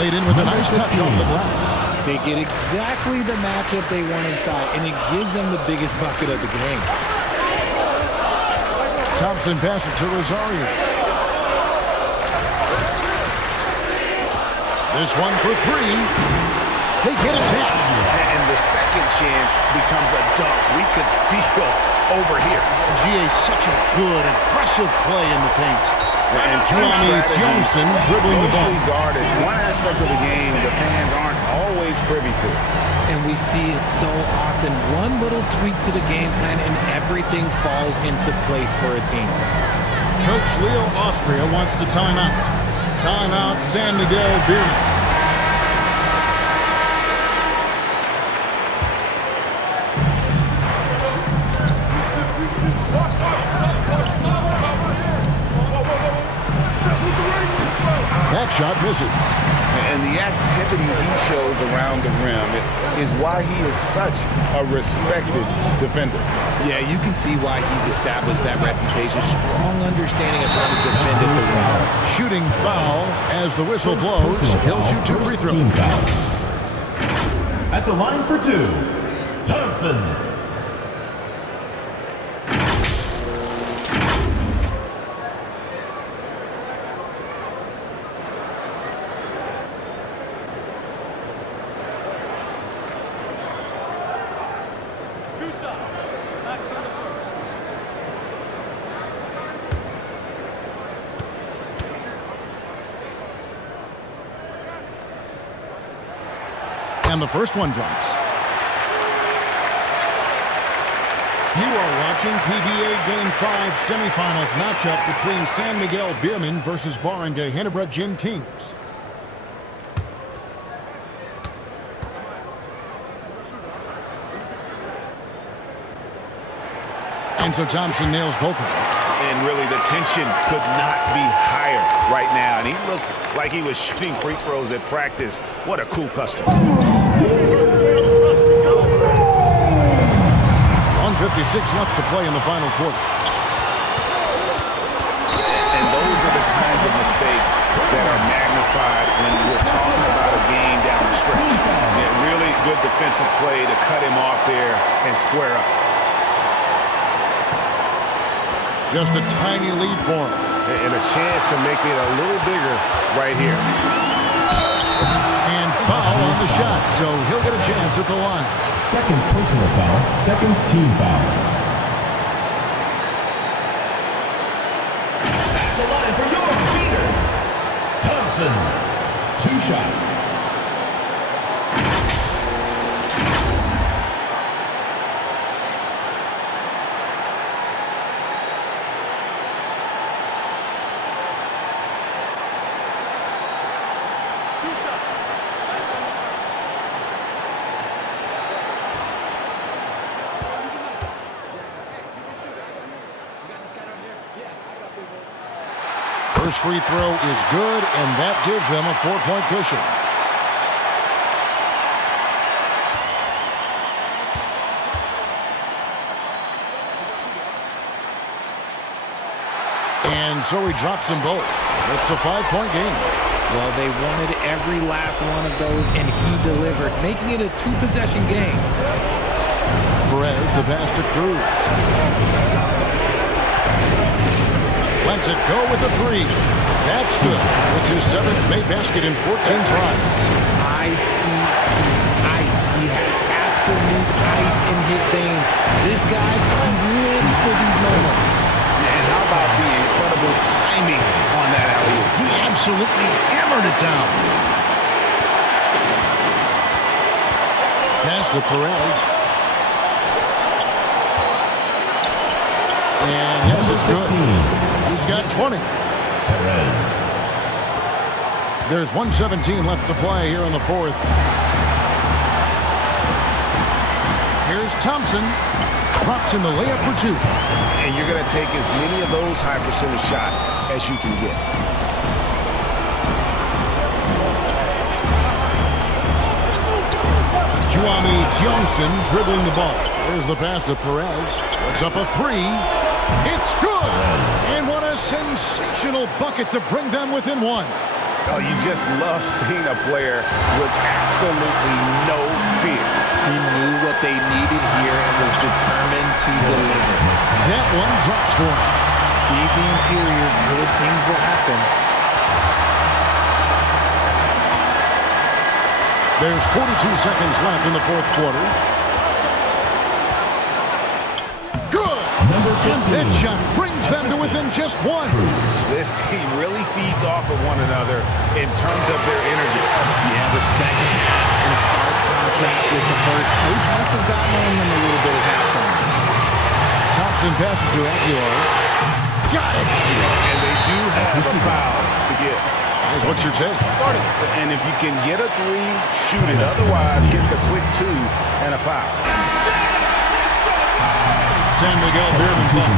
Laid in with a nice touch off the glass. They get exactly the matchup they want inside, and it gives them the biggest bucket of the game. Thompson passes to Rosario. This one for three. They get it back. And the second chance becomes a dunk. We could feel over here. GA, such a good, impressive play in the paint. And Johnny Johnson dribbling the ball. Guarded. One aspect of the game the fans aren't always privy to. And we see it so often. One little tweak to the game plan and everything falls into place for a team. Coach Leo Austria wants to time out. Timeout, San Miguel Bierman. That shot misses. And the activity he shows around the rim is why he is such a respected defender. Yeah, you can see why he's established that reputation. Strong understanding of how to defend at the rim. Shooting foul as the whistle blows. He'll shoot 2 free throws. At the line for 2, Thompson. And the first one drops. You are watching PBA Game 5 semifinals matchup between San Miguel Bierman versus Barangay Ginebra Gym Kings. And so Thompson nails both of them. And really, the tension could not be higher right now. And he looked like he was shooting free throws at practice. What a cool customer. 1:56 left to play in the final quarter. And those are the kinds of mistakes that are magnified when we're talking about a game down the stretch. Yeah, really good defensive play to cut him off there and square up. Just a tiny lead for him. And a chance to make it a little bigger right here. And foul on the shot, so he'll get a chance at the line. Second personal foul, second team foul. At the line for your leaders, Thompson, 2 shots. First free throw is good, and that gives them a 4-point cushion. And so he drops them both. It's a 5-point game. Well, they wanted every last one of those, and he delivered, making it a 2-possession game. Perez, the pass to Cruz. Lets it go with a 3. That's good. It's his 7th made basket in 14 tries. I see ice. He has absolute ice in his veins. This guy, he lives for these moments. And how about the incredible timing on that alley-oop? He absolutely hammered it down. Pass to Perez. And yes, it's good. He's got 20. Perez. There's 1:17 left to play here in the 4th. Here's Thompson. Drops in the layup for 2. And you're going to take as many of those high percentage shots as you can get. Juami Johnson dribbling the ball. There's the pass to Perez. Puts up a 3. It's good! And what a sensational bucket to bring them within 1. Oh, you just love seeing a player with absolutely no fear. He knew what they needed here and was determined to deliver. That one drops for him. Feed the interior, good things will happen. There's 42 seconds left in the 4th quarter. Good! And that shot brings them to within just 1. This team really feeds off of one another in terms of their energy. Yeah, the second half in stark contrast with the first. Coach must have gotten on them a little bit at halftime. Thompson passes to Aguilar. Got it! And they do have a foul to get. Here's what you're saying. And if you can get a 3, shoot it. Otherwise, get the quick 2 and a foul. San Miguel Beerman's ball.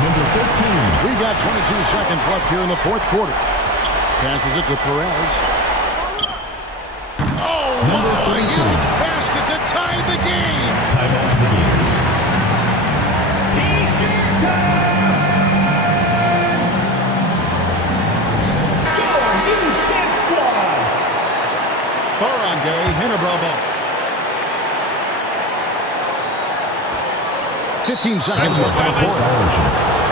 Number 13. We've got 22 seconds left here in the 4th quarter. Passes it to Perez. Oh, a huge basket to tie the game. Timeout begins. T-shirt time! Barangay, Ginebra ball. 15 seconds left in the 4th.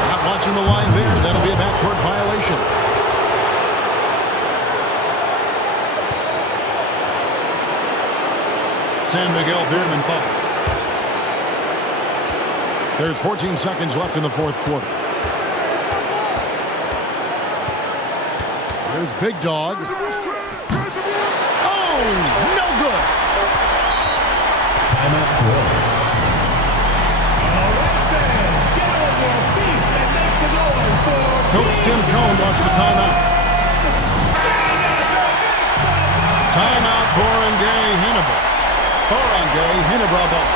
Not watching the line there. That'll be a backcourt violation. San Miguel Beerman ball. There's 14 seconds left in the 4th quarter. There's Big Dog. Oh, no good. Timeout for Coach Tim Cone wants the timeout. Timeout, Barangay, Ginebra. Barangay, Ginebra ball.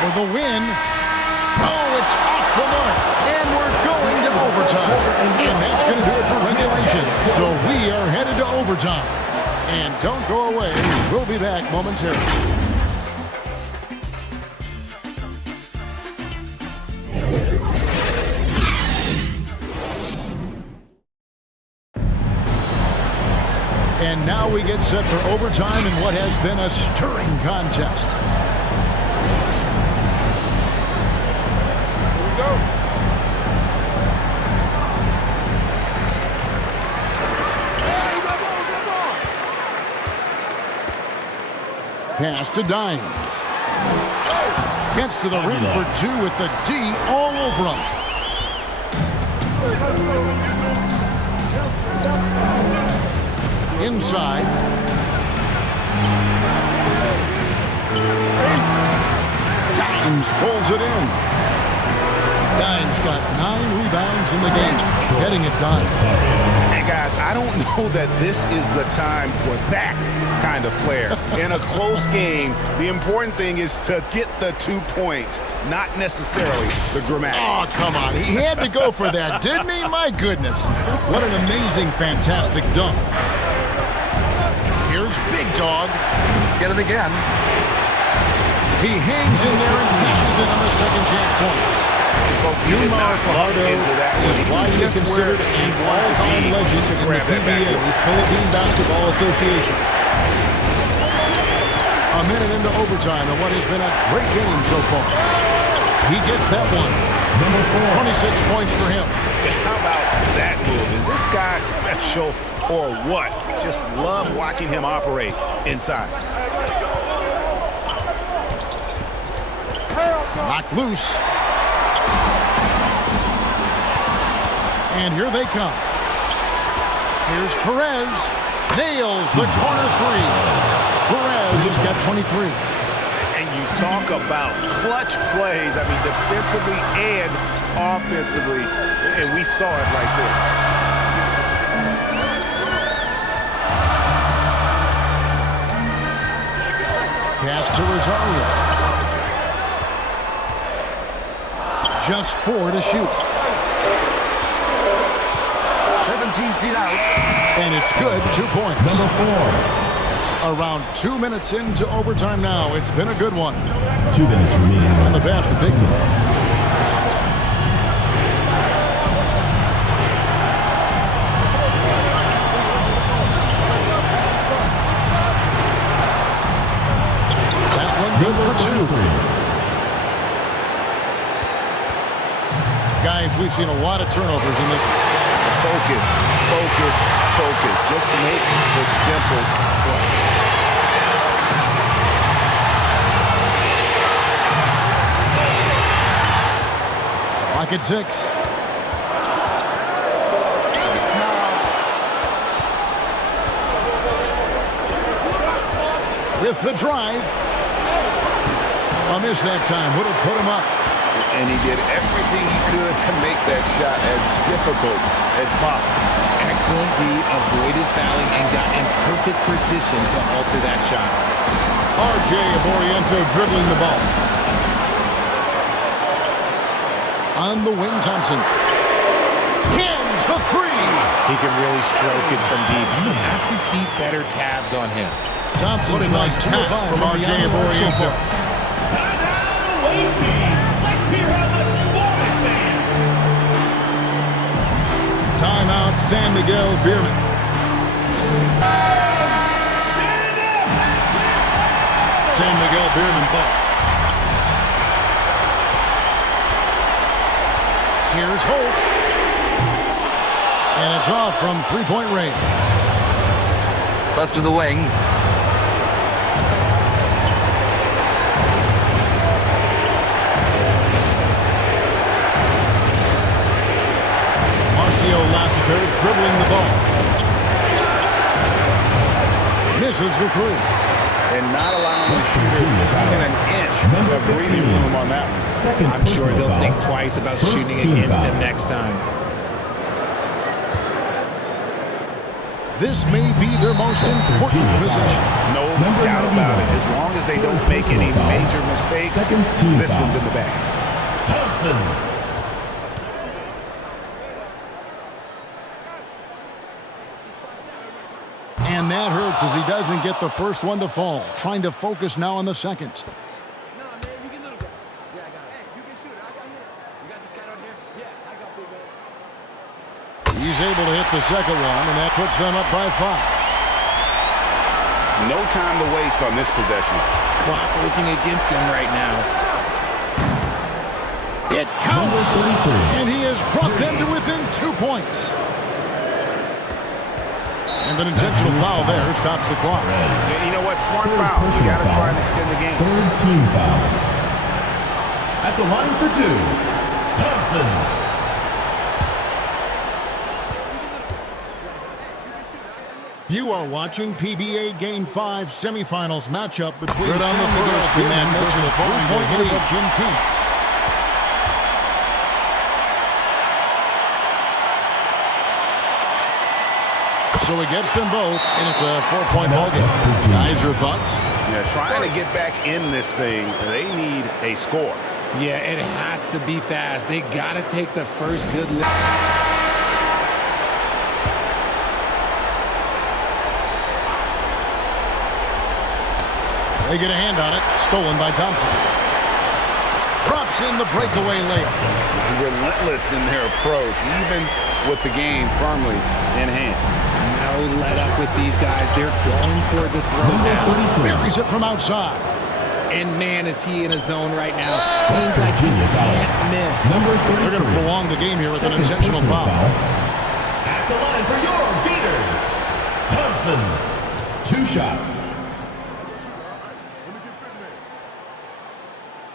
For the win. Oh, it's off the mark. And we're going to overtime. And that's going to do it for regulation. So we are headed to overtime. And don't go away. We'll be back momentarily. And now we get set for overtime in what has been a stirring contest. Here we go. Pass to Dimes. Gets to the rim for 2 with the D all over him. Inside. Dimes pulls it in. Dimes got 9 rebounds in the game, getting it done. Hey guys, I don't know that this is the time for that kind of flair. In a close game, the important thing is to get the 2 points, not necessarily the dramatics. Oh, come on. He had to go for that, didn't he? My goodness. What an amazing, fantastic dunk. Here's Big Dog. Get it again. He hangs in there and cashes in on the second chance points. Folks, he did not look into that. Is widely Just where considered he an wanted to all-time be legend to in the grab that back PBA, door. Philippine Basketball Association. A minute into overtime and what has been a great game so far. He gets that one. 26 points for him. How about that move? Is this guy special or what? Just love watching him operate inside. Knocked loose. And here they come. Here's Perez. Nails the corner three. Perez has got 23. And you talk about clutch plays, I mean, defensively and offensively, and we saw it right there. Pass to Rosario. Just 4 to shoot. 17 feet out. And it's good, 2 points. Number 4. Around 2 minutes into overtime now. It's been a good one. 2 minutes remaining. On the pass to Big Gilas. That one good for 2. Guys, we've seen a lot of turnovers in this one. Focus, focus, focus. Just make the simple play. Lock at 6. With the drive. A miss that time. Would have put him up. And he did everything he could to make that shot as difficult as possible. Excellent D, avoided fouling and got in perfect position to alter that shot. RJ Aboriento dribbling the ball. On the wing, Thompson. Hands the three. He can really stroke it from deep. You have to keep better tabs on him. Thompson's nice pass from RJ Aboriento. Timeout, San Miguel Beerman. San Miguel Beerman ball. Here's Holt. And it's off from three-point range. Left to the wing. Lassiter dribbling the ball. Misses the three. And not allowing the shooter even an inch of breathing room on that one. I'm sure they'll think twice about shooting against him next time. This may be their most important possession. No doubt about it. As long as they don't make any major mistakes, this one's in the bag. Thompson. And that hurts as he doesn't get the first one to fall. Trying to focus now on the second. He's able to hit the second one, and that puts them up by 5. No time to waste on this possession. Clock working against them right now. It counts, and he has brought them to within 2 points. And an intentional foul there stops the clock. And you know what? Smart foul. You got to try and extend the game. Third team foul. At the line for 2, Thompson. You are watching PBA Game 5 semifinals matchup between San Miguel Team versus three-point lead Ginebra. So he gets them both, and it's a 4-point ball game. Guys, your thoughts? Yeah, trying to get back in this thing, they need a score. Yeah, it has to be fast. They got to take the first good look. They get a hand on it. Stolen by Thompson. Drops in the breakaway layup. Relentless in their approach, even with the game firmly in hand. No let up with these guys. They're going for the throw now. Buries it from outside. And man, is he in a zone right now. Seems like he can't miss. They're going to prolong the game here with an intentional foul. At the line for your Gators, Thompson. 2 shots.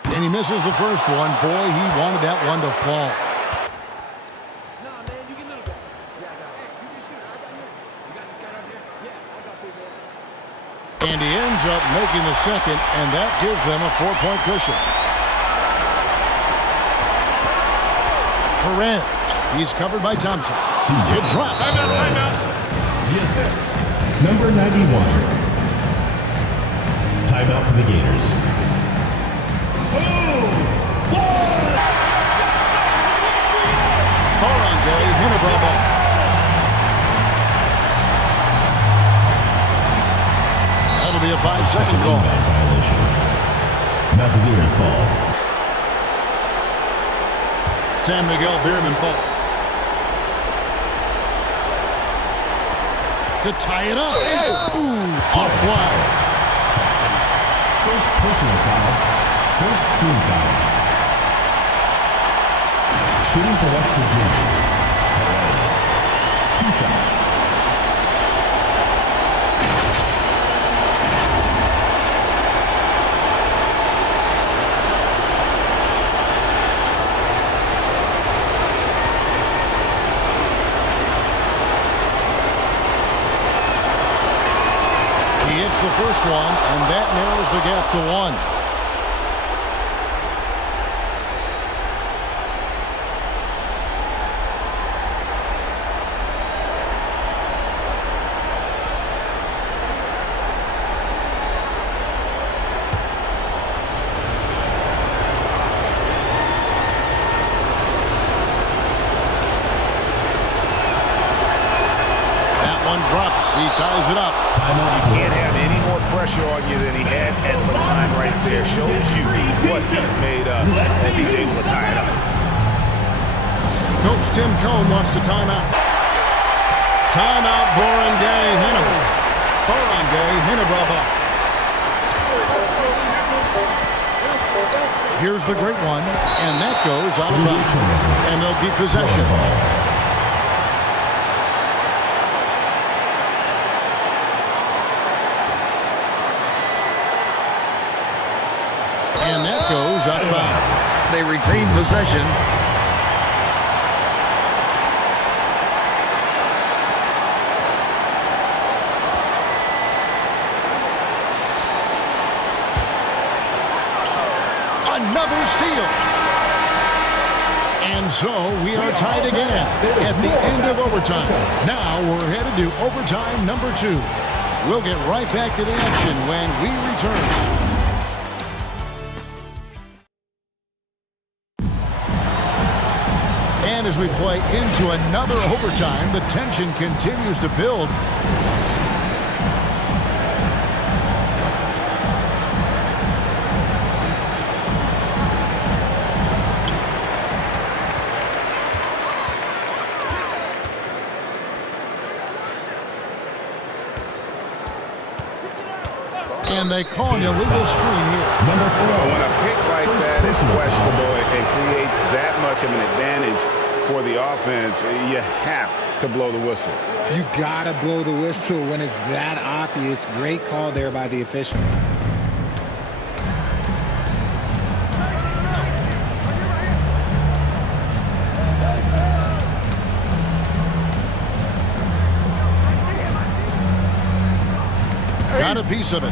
And he misses the first one. Boy, he wanted that one to fall. And he ends up making the second, and that gives them a 4-point cushion. Perez, he's covered by Thompson. It drops. The assist, number 91. Timeout for the Gators. Barangay, Ginebra. That'll be a 5-second call. Violation. Mountaineers ball. San Miguel Beerman ball. To tie it up. Ooh, offline. First personal foul. First team foul. Shooting for West Virginia. Perez. 2 shots. The first one, and that narrows the gap to 1. That one drops. He ties it up. You can't have any more pressure on you than he had at the line right there. Shows you what he's made of as he's able to tie it up. Coach Tim Cone wants to time out. Timeout, Barangay, Ginebra. Barangay, Ginebra. Here's the great one, and that goes out of bounds. And they'll keep possession. And that goes out of bounds. They retain possession. Another steal. And so we are tied again at the end of overtime. Now we're headed to overtime number 2. We'll get right back to the action when we return. And as we play into another overtime, the tension continues to build. And they call an illegal screen here. When a pick like that is questionable and creates that much of an advantage for the offense, you have to blow the whistle. You gotta blow the whistle when it's that obvious. Great call there by the official. Got a piece of it.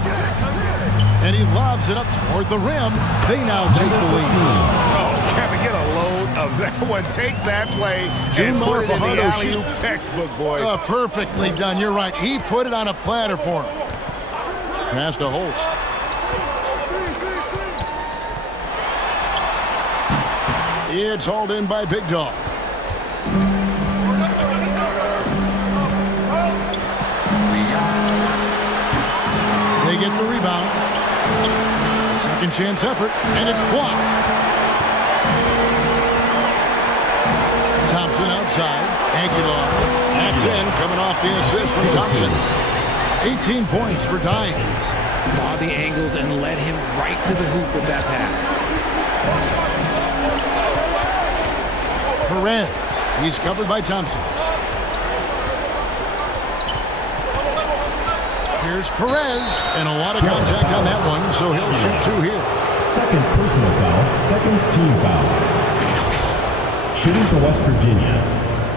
And he lobs it up toward the rim. They now take the lead. Oh, can we get a load of that one? Take that play and put it in the alley-oop textbook, boys. Perfectly done. You're right. He put it on a platter for him. Pass to Holt. It's hauled in by Big Dog. They get the rebound. Second chance effort, and it's blocked. Thompson outside. Aguilar. That's in, coming off the assist from Thompson. 18 points for Standngs. Saw the angles and led him right to the hoop with that pass. Perez. He's covered by Thompson. Here's Perez, and a lot of contact on that one, so he'll shoot 2 here. Second personal foul, second team foul. Shooting for West Virginia,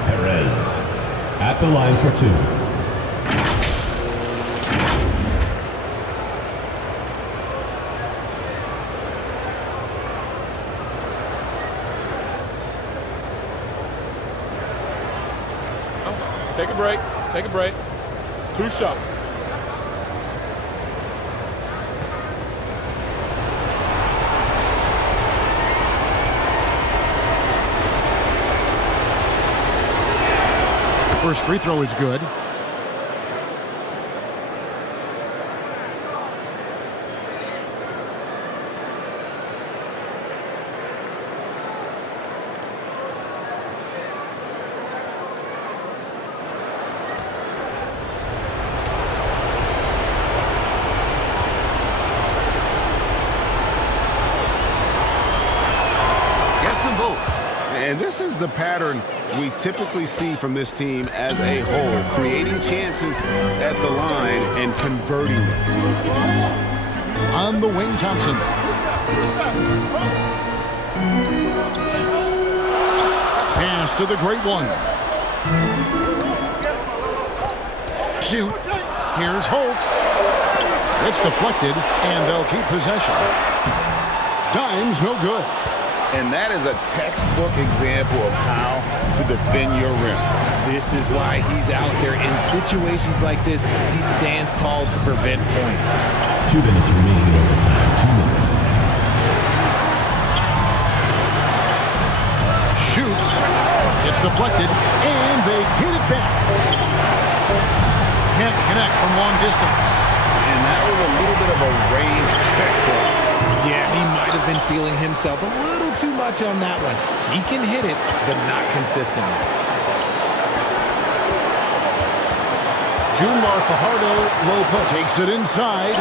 Perez. At the line for 2. Take a break. Take a break. 2 shots. First free throw is good. Gets them both. And this is the pattern we typically see from this team as a whole, creating chances at the line and converting them. On the wing, Thompson. Pass to the great one. Shoot. Here's Holt. It's deflected, and they'll keep possession. Dime's no good. And that is a textbook example of how to defend your rim. This is why he's out there. In situations like this, he stands tall to prevent points. 2 minutes remaining in overtime. 2 minutes. Shoots. It's deflected, and they get it back. Can't connect from long distance. And that was a little bit of a range check for him. Yeah, he might have been feeling himself a little too much on that one. He can hit it, but not consistently. Junmar Fajardo, low post. Takes it inside.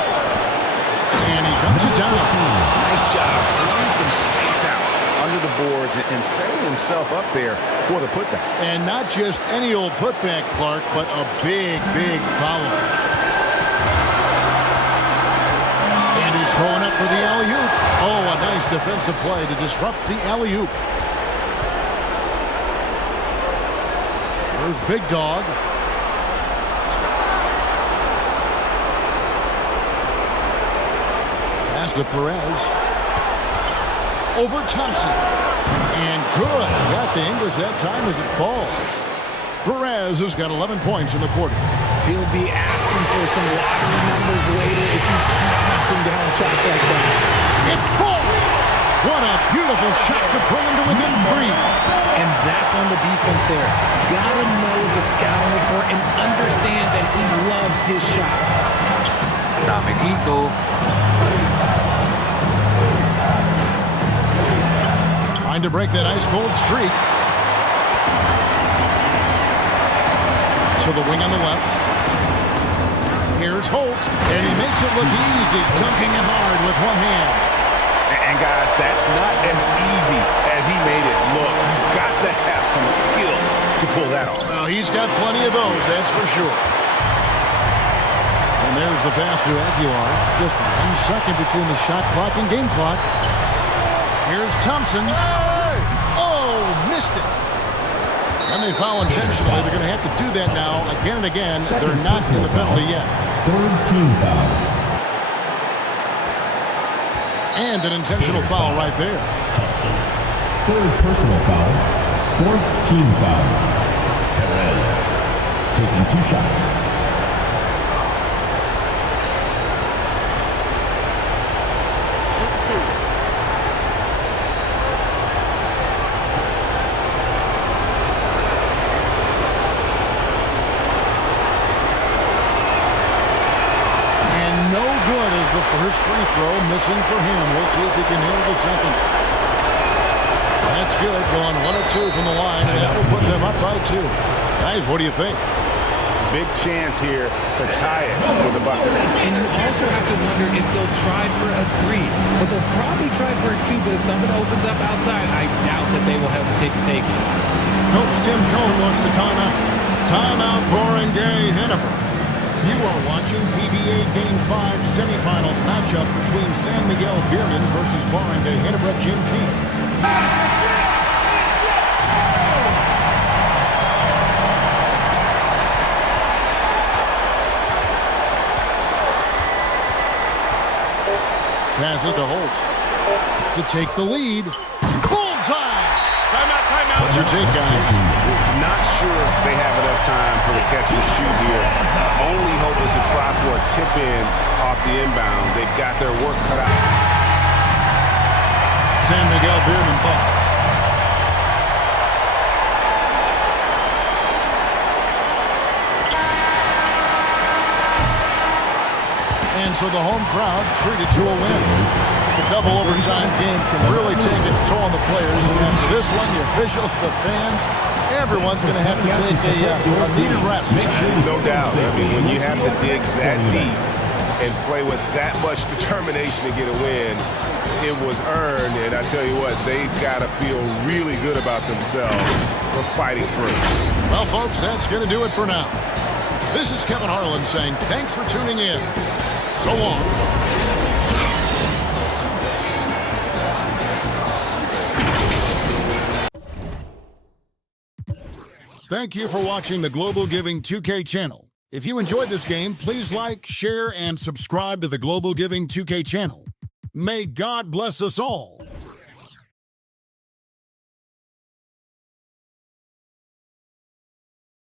And he dumps it down. Nice job clearing some space out under the boards and setting himself up there for the putback. And not just any old putback, Clark, but a big, big foul. And he's going up for the alley-oop. Oh, a nice defensive play to disrupt the alley-oop. There's Big Dog. Pass to Perez. Over Thompson. And good. Got the English that time as it falls. Perez has got 11 points in the quarter. He'll be asking for some lottery numbers later if he keeps knocking down shots like that. It falls! What a beautiful shot to bring him to within 3. And that's on the defense there. Gotta know the scouting report and understand that he loves his shot. Damiguito. Trying to break that ice-cold streak. To the wing on the left. Here's Holt, and he makes it look easy, dunking it hard with one hand. And guys, that's not as easy as he made it look. You've got to have some skills to pull that off. Well, he's got plenty of those, that's for sure. And there's the pass to Aguilar. Just 1 second between the shot clock and game clock. Here's Thompson. Oh, missed it. And they foul intentionally. They're going to have to do that now again and again. They're not in the penalty yet. Third team foul. And an intentional foul right there. Thompson. Third personal foul. Fourth team foul. Perez. Taking 2 shots. The first free throw missing for him. We'll see if he can nail the second. That's good. Going 1 of 2 from the line, and that will put them up by 2. Guys, what do you think? Big chance here to tie it with a bucket. And you also have to wonder if they'll try for a 3. But they'll probably try for a 2. But if someone opens up outside, I doubt that they will hesitate to take it. Coach Tim Cohn wants to time out. Timeout, Barangay, Ginebra. You are watching PBA Game 5 semifinals matchup between San Miguel Beermen versus Barangay Ginebra Gym Kings. Passes to Holt to take the lead. Bullseye! Timeout. What's your take, guys? Not sure they have enough time for the catch and shoot here. Only hope is to try for a tip in off the inbound. They've got their work cut out. San Miguel Beermen ball. And so the home crowd treated to a win. The double overtime game can really take its toll on the players. And after this one, the officials, the fans, everyone's going to have to take a needed rest. No doubt. I mean, when you have to dig that deep and play with that much determination to get a win, it was earned. And I tell you what, they've got to feel really good about themselves for fighting through. Well, folks, that's going to do it for now. This is Kevin Harlan saying thanks for tuning in. So long. Thank you for watching the Global Giving 2K channel. If you enjoyed this game, please like, share, and subscribe to the Global Giving 2K channel. May God bless us all.